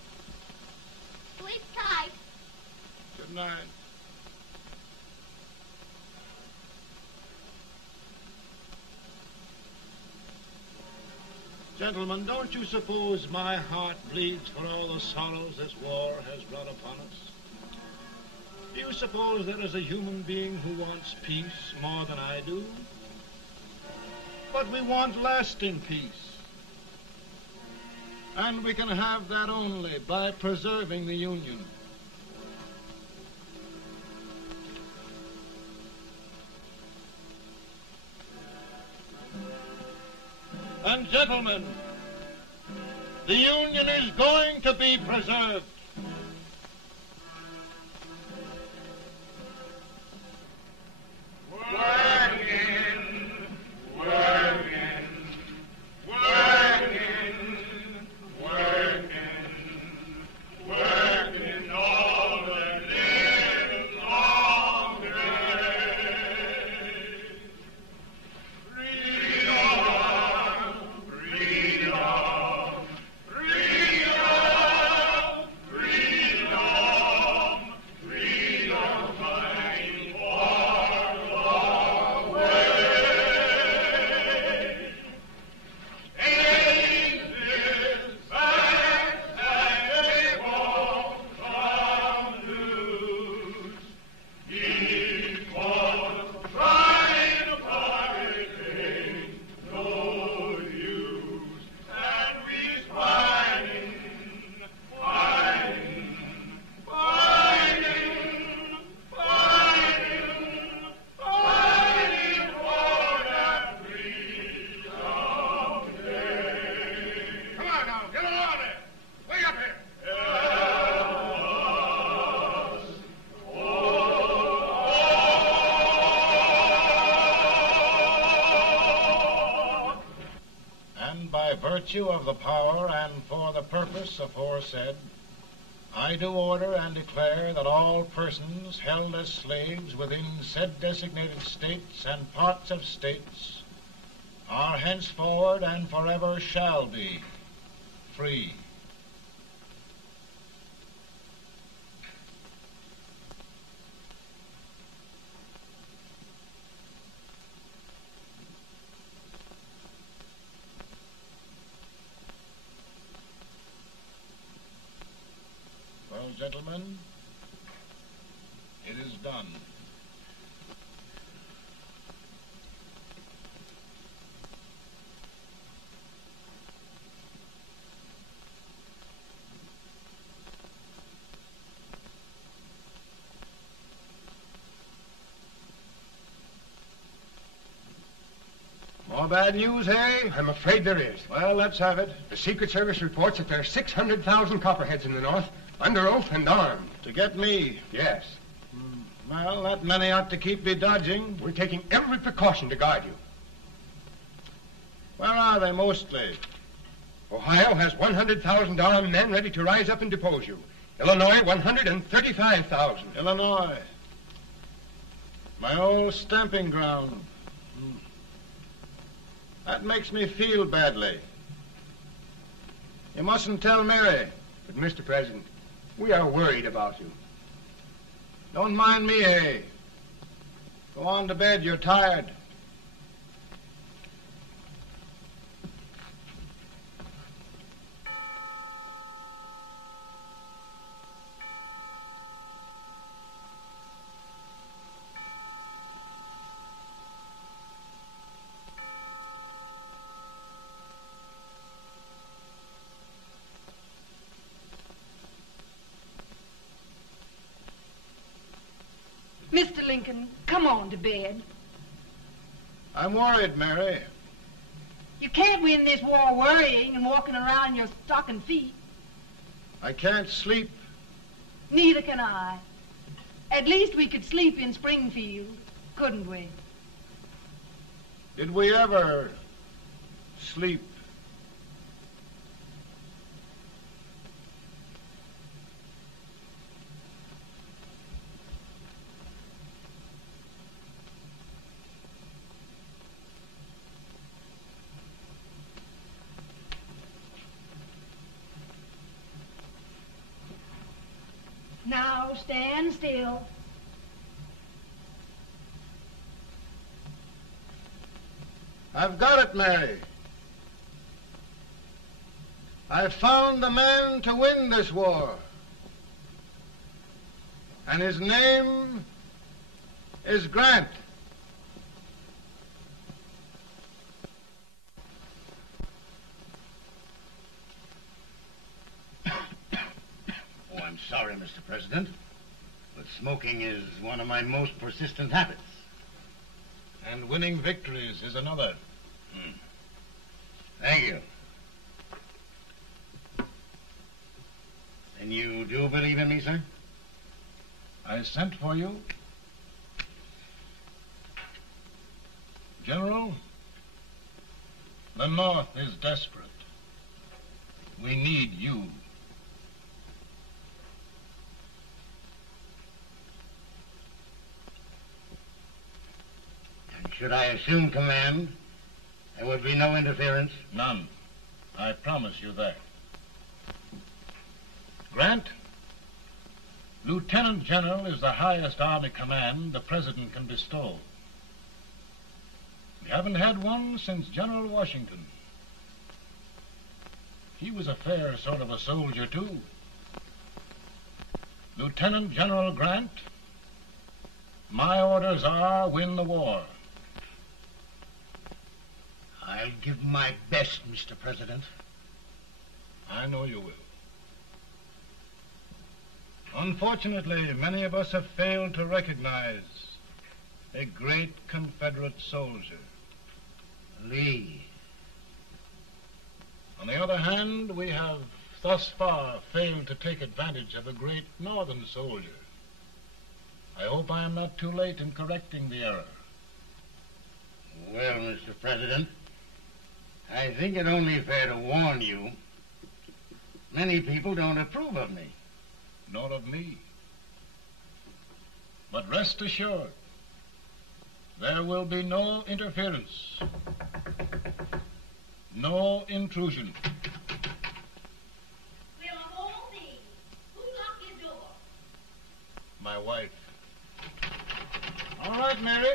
Sleep tight. Good night. Gentlemen, don't you suppose my heart bleeds for all the sorrows this war has brought upon us? Do you suppose there is a human being who wants peace more than I do? But we want lasting peace. And we can have that only by preserving the Union. And gentlemen, the Union is going to be preserved. Virtue of the power and for the purpose aforesaid, I do order and declare that all persons held as slaves within said designated states and parts of states are henceforward and forever shall be free. Well, gentlemen, it is done. More bad news, eh? I'm afraid there is. Well, let's have it. The Secret Service reports that there are 600,000 Copperheads in the North, under oath and armed. To get me? Yes. Well, that many ought to keep me dodging. We're taking every precaution to guard you. Where are they mostly? Ohio has 100,000 armed men ready to rise up and depose you. Illinois, 135,000. Illinois. My old stamping ground. That makes me feel badly. You mustn't tell Mary. But, Mr. President, we are worried about you. Don't mind me, Hay. Go on to bed. You're tired. Mr. Lincoln, come on to bed. I'm worried, Mary. You can't win this war worrying and walking around in your stocking feet. I can't sleep. Neither can I. At least we could sleep in Springfield, couldn't we? Did we ever sleep? Now stand still. I've got it, Mary. I've found the man to win this war. And his name is Grant. Oh, I'm sorry, Mr. President, but smoking is one of my most persistent habits. And winning victories is another. Thank you. And you do believe in me, sir? I sent for you. General, the North is desperate. We need you. And should I assume command, there would be no interference? None. I promise you that. Grant, Lieutenant General is the highest Army command the President can bestow. We haven't had one since General Washington. He was a fair sort of a soldier, too. Lieutenant General Grant, my orders are win the war. I'll give my best, Mr. President. I know you will. Unfortunately, many of us have failed to recognize a great Confederate soldier, Lee. On the other hand, we have thus far failed to take advantage of a great Northern soldier. I hope I am not too late in correcting the error. Well, Mr. President, I think it only fair to warn you. Many people don't approve of me. Nor of me. But rest assured, there will be no interference, no intrusion. Well, of all things, who locked your door? My wife. All right, Mary.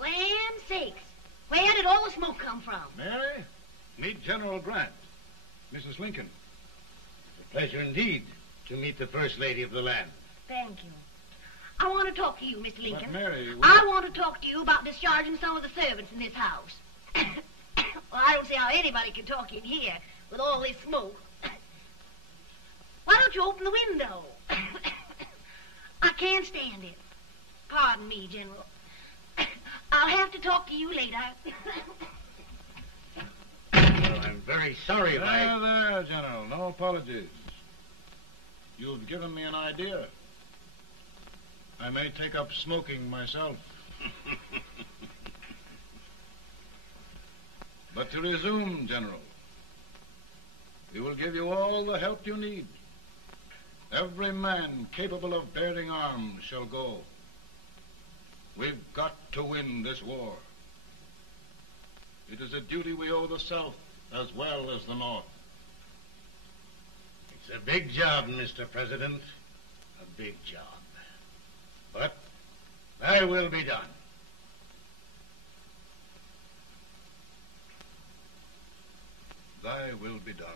Land sakes, where did all the smoke come from? Mary, meet General Grant, Mrs. Lincoln. It's a pleasure indeed to meet the First Lady of the land. Thank you. I want to talk to you, Mr. Lincoln. But Mary, I want to talk to you about discharging some of the servants in this house. Well, I don't see how anybody can talk in here with all this smoke. Why don't you open the window? I can't stand it. Pardon me, General. I'll have to talk to you later. Well, I'm very sorry if There, General. No apologies. You've given me an idea. I may take up smoking myself. But to resume, General, we will give you all the help you need. Every man capable of bearing arms shall go. We've got to win this war. It is a duty we owe the South as well as the North. It's a big job, Mr. President. A big job. But thy will be done. Thy will be done.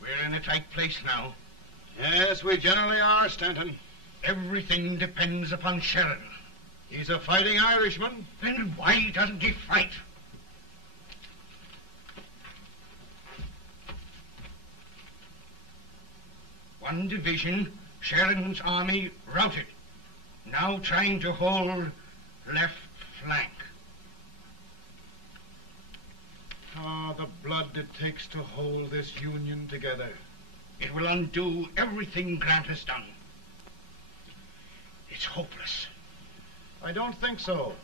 We're in a tight place now. Yes, we generally are, Stanton. Everything depends upon Sheridan. He's a fighting Irishman. Then why doesn't he fight? One division, Sheridan's army, routed. Now trying to hold left flank. Ah, the blood it takes to hold this Union together. It will undo everything Grant has done. It's hopeless. I don't think so.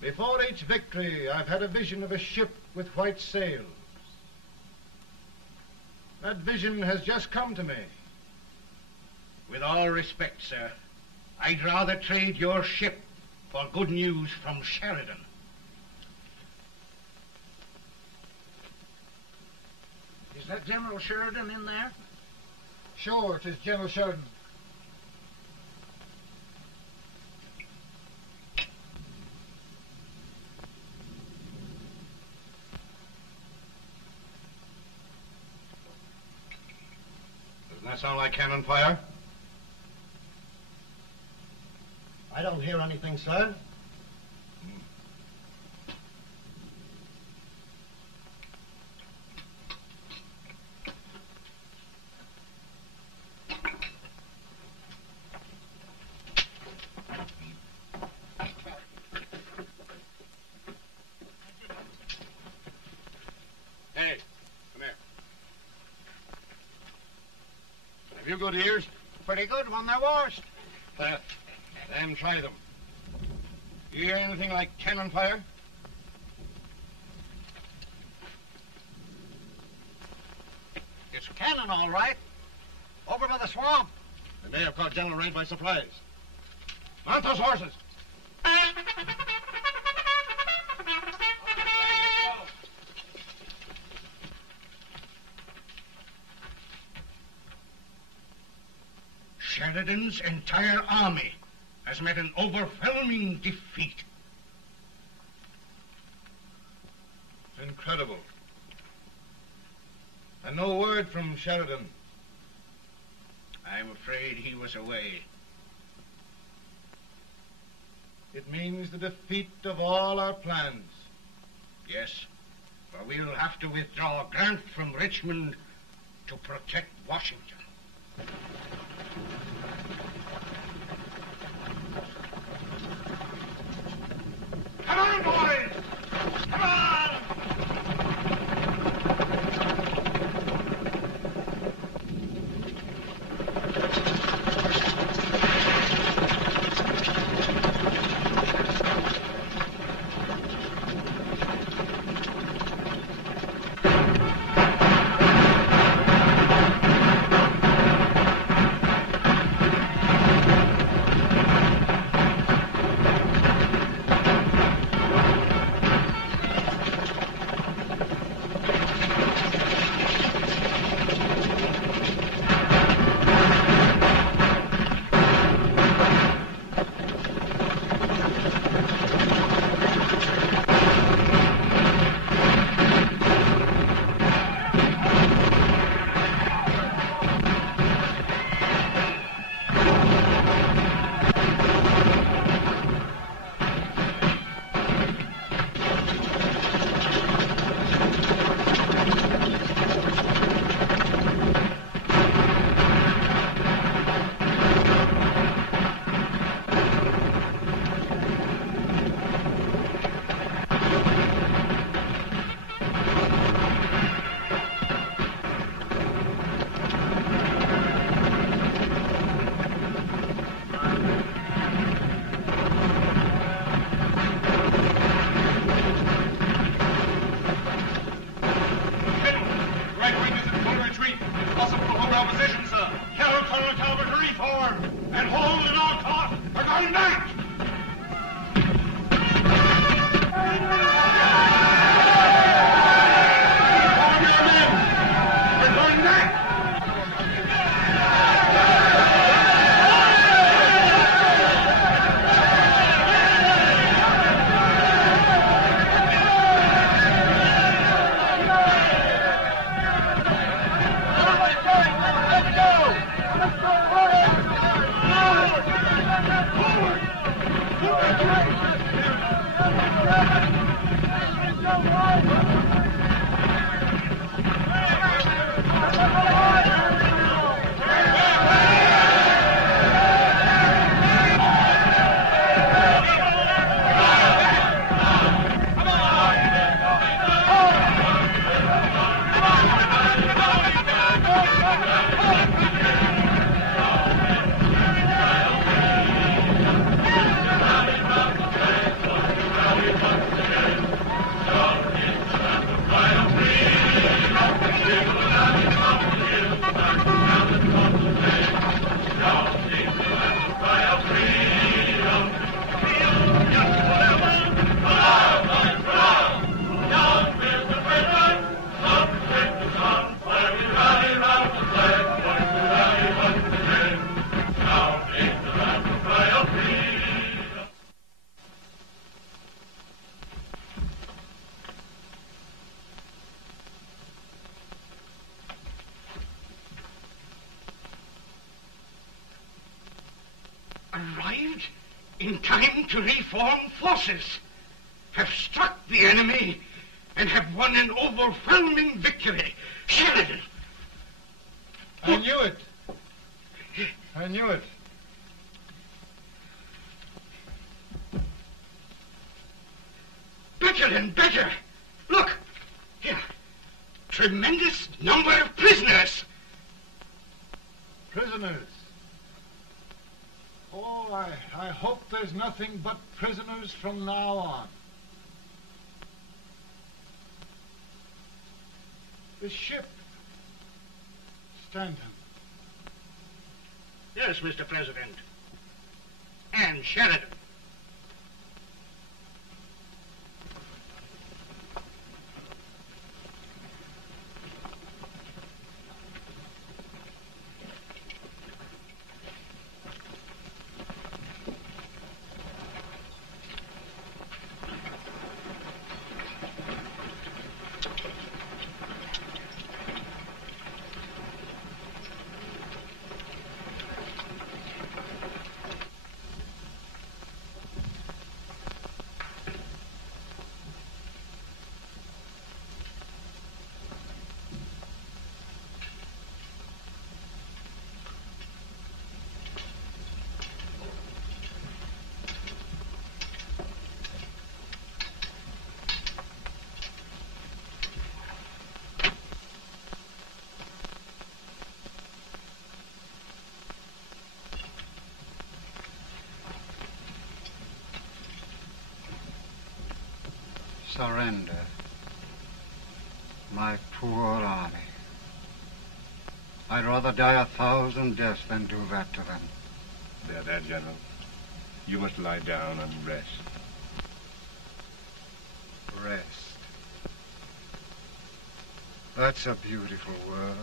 Before each victory, I've had a vision of a ship with white sails. That vision has just come to me. With all respect, sir, I'd rather trade your ship for good news from Sheridan. Is that General Sheridan in there? Sure, it is General Sheridan. Doesn't that sound like cannon fire? I don't hear anything, sir. Hey, come here. Have you good ears? Pretty good when they're washed. Then try them. You hear anything like cannon fire? It's cannon, all right. Over by the swamp. They may have caught General Wright by surprise. Mount those horses. Sheridan's entire army has met an overwhelming defeat. It's incredible. And no word from Sheridan. I'm afraid he was away. It means the defeat of all our plans. Yes, for we'll have to withdraw Grant from Richmond to protect Washington. Come on, boys! Come on! in time to reform forces, have struck the enemy, and have won an overwhelming victory. Sheridan! I knew it. I knew it. Better and better. Look, here. Tremendous number of prisoners. Prisoners? Oh, I hope there's nothing but prisoners from now on. The ship. Stanton. Yes, Mr. President. And Sheridan. Surrender. My poor army. I'd rather die 1,000 deaths than do that to them. There, General. You must lie down and rest. Rest. That's a beautiful word.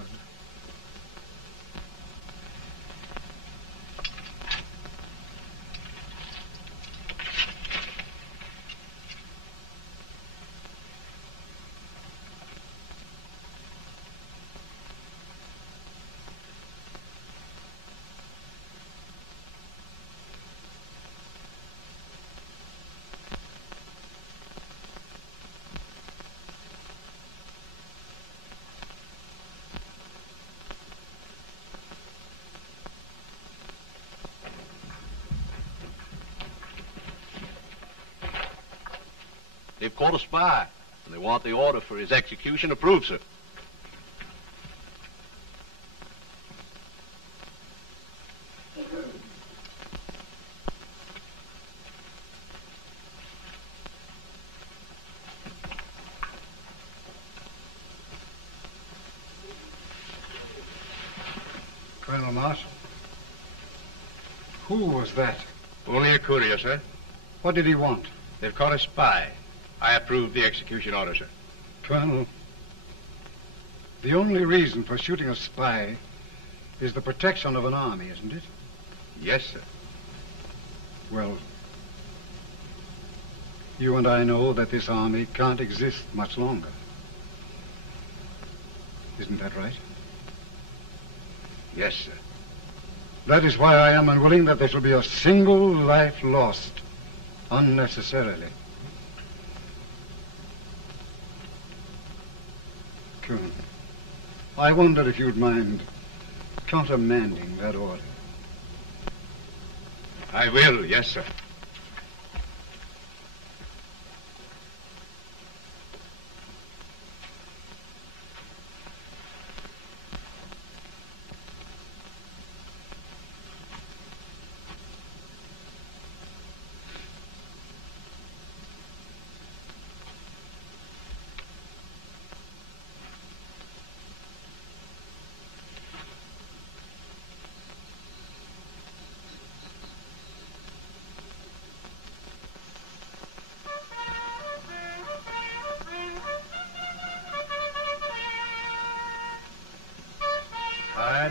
They've caught a spy, and they want the order for his execution approved, sir. Colonel Marshall. Who was that? Only a courier, sir. What did he want? They've caught a spy. I approve the execution order, sir. Colonel, the only reason for shooting a spy is the protection of an army, isn't it? Yes, sir. Well, you and I know that this army can't exist much longer. Isn't that right? Yes, sir. That is why I am unwilling that there shall be a single life lost unnecessarily. Colonel, I wonder if you'd mind countermanding that order. I will, yes, sir.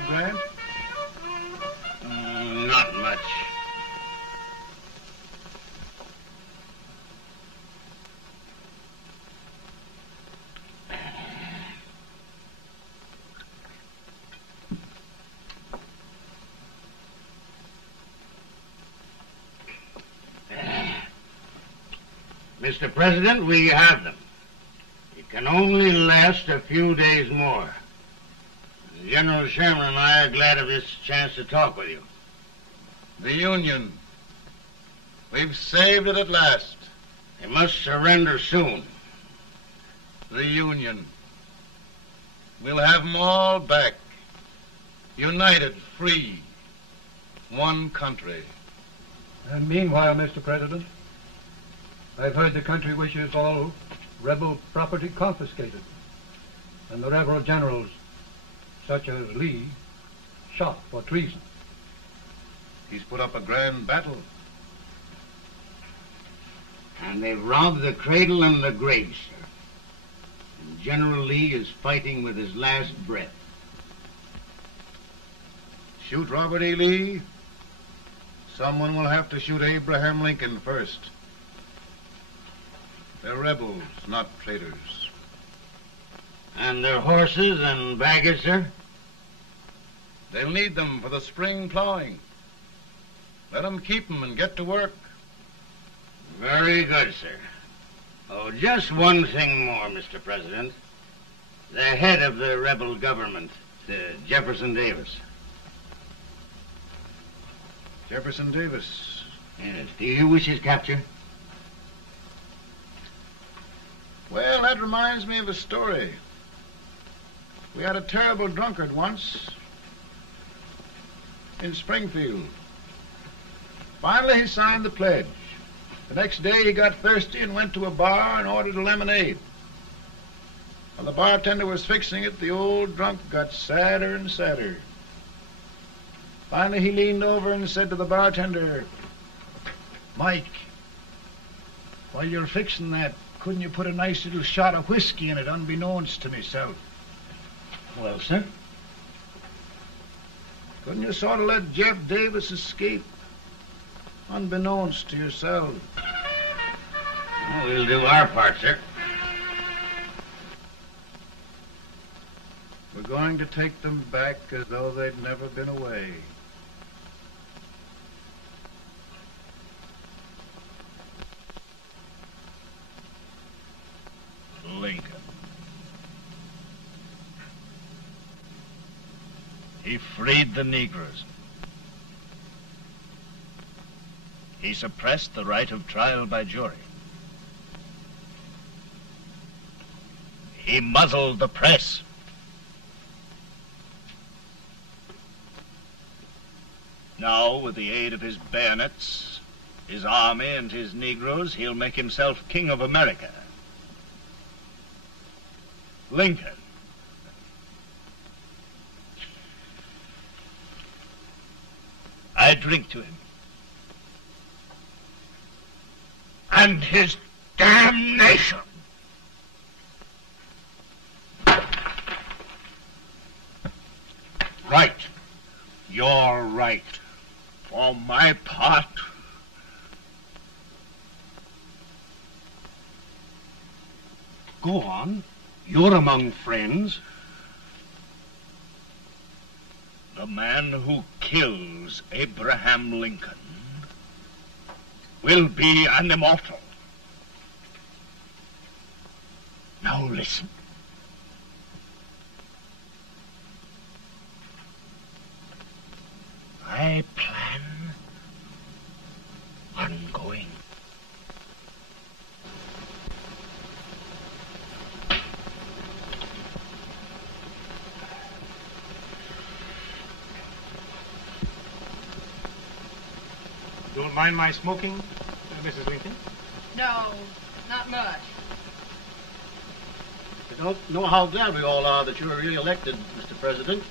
Grant? Not much. Mr. President, we have them. It can only last a few days more. General Sherman and I are glad of this chance to talk with you. The Union. We've saved it at last. They must surrender soon. The Union. We'll have them all back. United, free. One country. And meanwhile, Mr. President, I've heard the country wishes all rebel property confiscated, and the rebel generals, such as Lee, shot for treason. He's put up a grand battle. And they've robbed the cradle and the grave, sir. And General Lee is fighting with his last breath. Shoot Robert E. Lee? Someone will have to shoot Abraham Lincoln first. They're rebels, not traitors. And their horses and baggage, sir? They'll need them for the spring plowing. Let them keep them and get to work. Very good, sir. Oh, just one thing more, Mr. President. The head of the rebel government, Jefferson Davis. Jefferson Davis? Yes. Do you wish his capture? Well, that reminds me of a story. We had a terrible drunkard once in Springfield. Finally, he signed the pledge. The next day, he got thirsty and went to a bar and ordered a lemonade. While the bartender was fixing it, the old drunk got sadder and sadder. Finally, he leaned over and said to the bartender, "Mike, while you're fixing that, couldn't you put a nice little shot of whiskey in it, unbeknownst to myself?" Well, sir? Couldn't you sort of let Jeff Davis escape, unbeknownst to yourself? Well, we'll do our part, sir. We're going to take them back as though they'd never been away. Lincoln. He freed the Negroes. He suppressed the right of trial by jury. He muzzled the press. Now, with the aid of his bayonets, his army, and his Negroes, he'll make himself king of America. Lincoln. I drink to him. And his damnation. Right. You're right. For my part, go on. You're among friends. The man who kills Abraham Lincoln will be an immortal. Now listen. I plan on going. Don't mind my smoking, Mrs. Lincoln? No, not much. I don't know how glad we all are that you were really elected, Mr. President.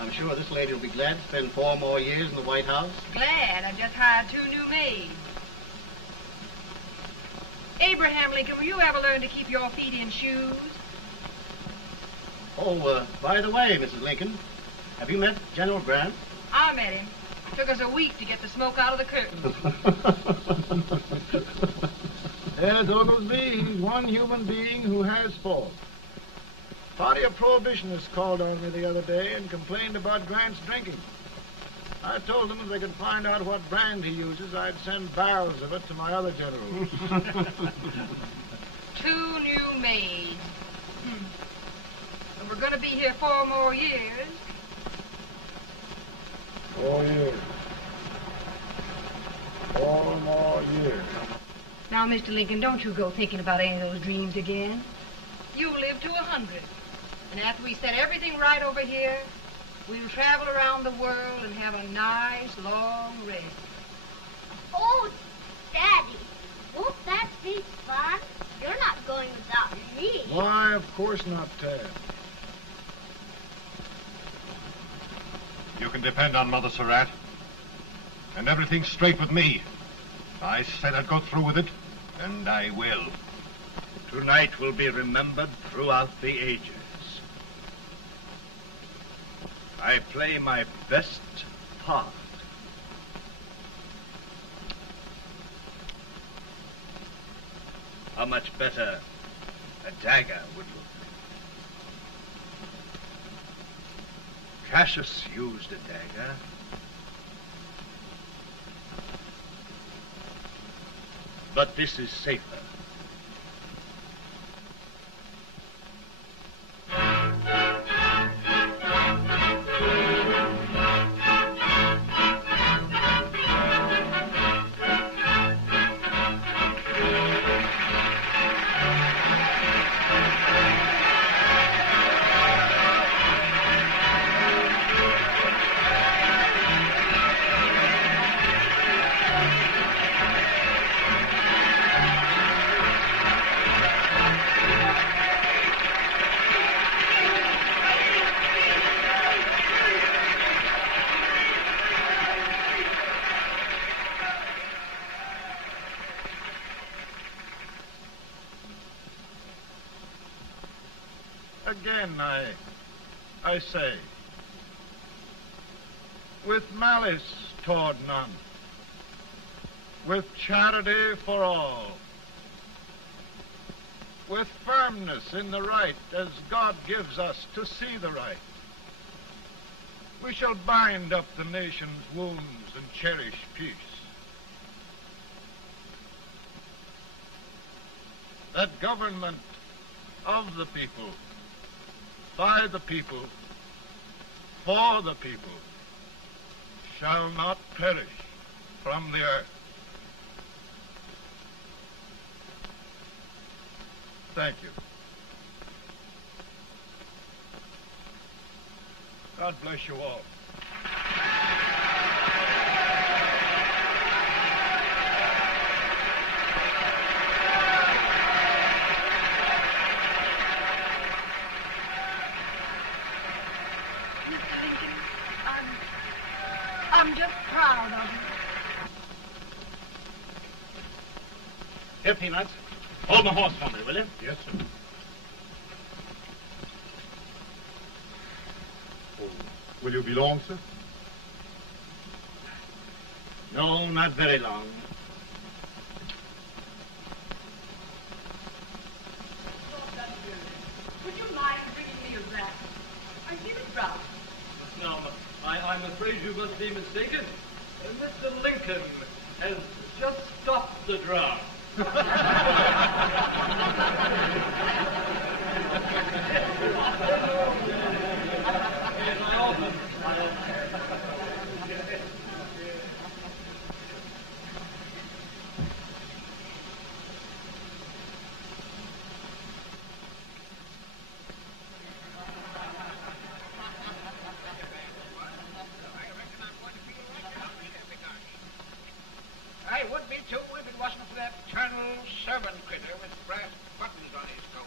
I'm sure this lady will be glad to spend 4 more years in the White House. Glad. I've just hired 2 new maids. Abraham Lincoln, will you ever learn to keep your feet in shoes? Oh, by the way, Mrs. Lincoln, have you met General Grant? I met him. It took us a week to get the smoke out of the curtains. Yes, Oglesby, he's one human being who has faults. A party of prohibitionists called on me the other day and complained about Grant's drinking. I told them if they could find out what brand he uses, I'd send barrels of it to my other generals. 2 new maids. And we're going to be here 4 more years. 4 years. 4 more years. Now, Mr. Lincoln, don't you go thinking about any of those dreams again. You live to 100. And after we set everything right over here, we'll travel around the world and have a nice, long rest. Oh, Daddy, won't that be fun? You're not going without me. Why, of course not, Tad. You can depend on Mother Surratt. And everything's straight with me. I said I'd go through with it, and I will. Tonight will be remembered throughout the ages. I play my best part. How much better a dagger would look. Cassius used a dagger. But this is safer. Again, I say, with malice toward none, with charity for all, with firmness in the right as God gives us to see the right, we shall bind up the nation's wounds and cherish peace. That government of the people, by the people, for the people, shall not perish from the earth. Thank you. God bless you all. I'm just proud of you. Here, Peanuts. Hold my horse for me, will you? Yes, sir. Oh, will you be long, sir? No, not very long. Would you mind bringing me a wrap? I feel it rough. No, I'm afraid you must be mistaken. Mr. Lincoln has just stopped the draft. I would be too if it wasn't for that Colonel Servant critter with brass buttons on his coat.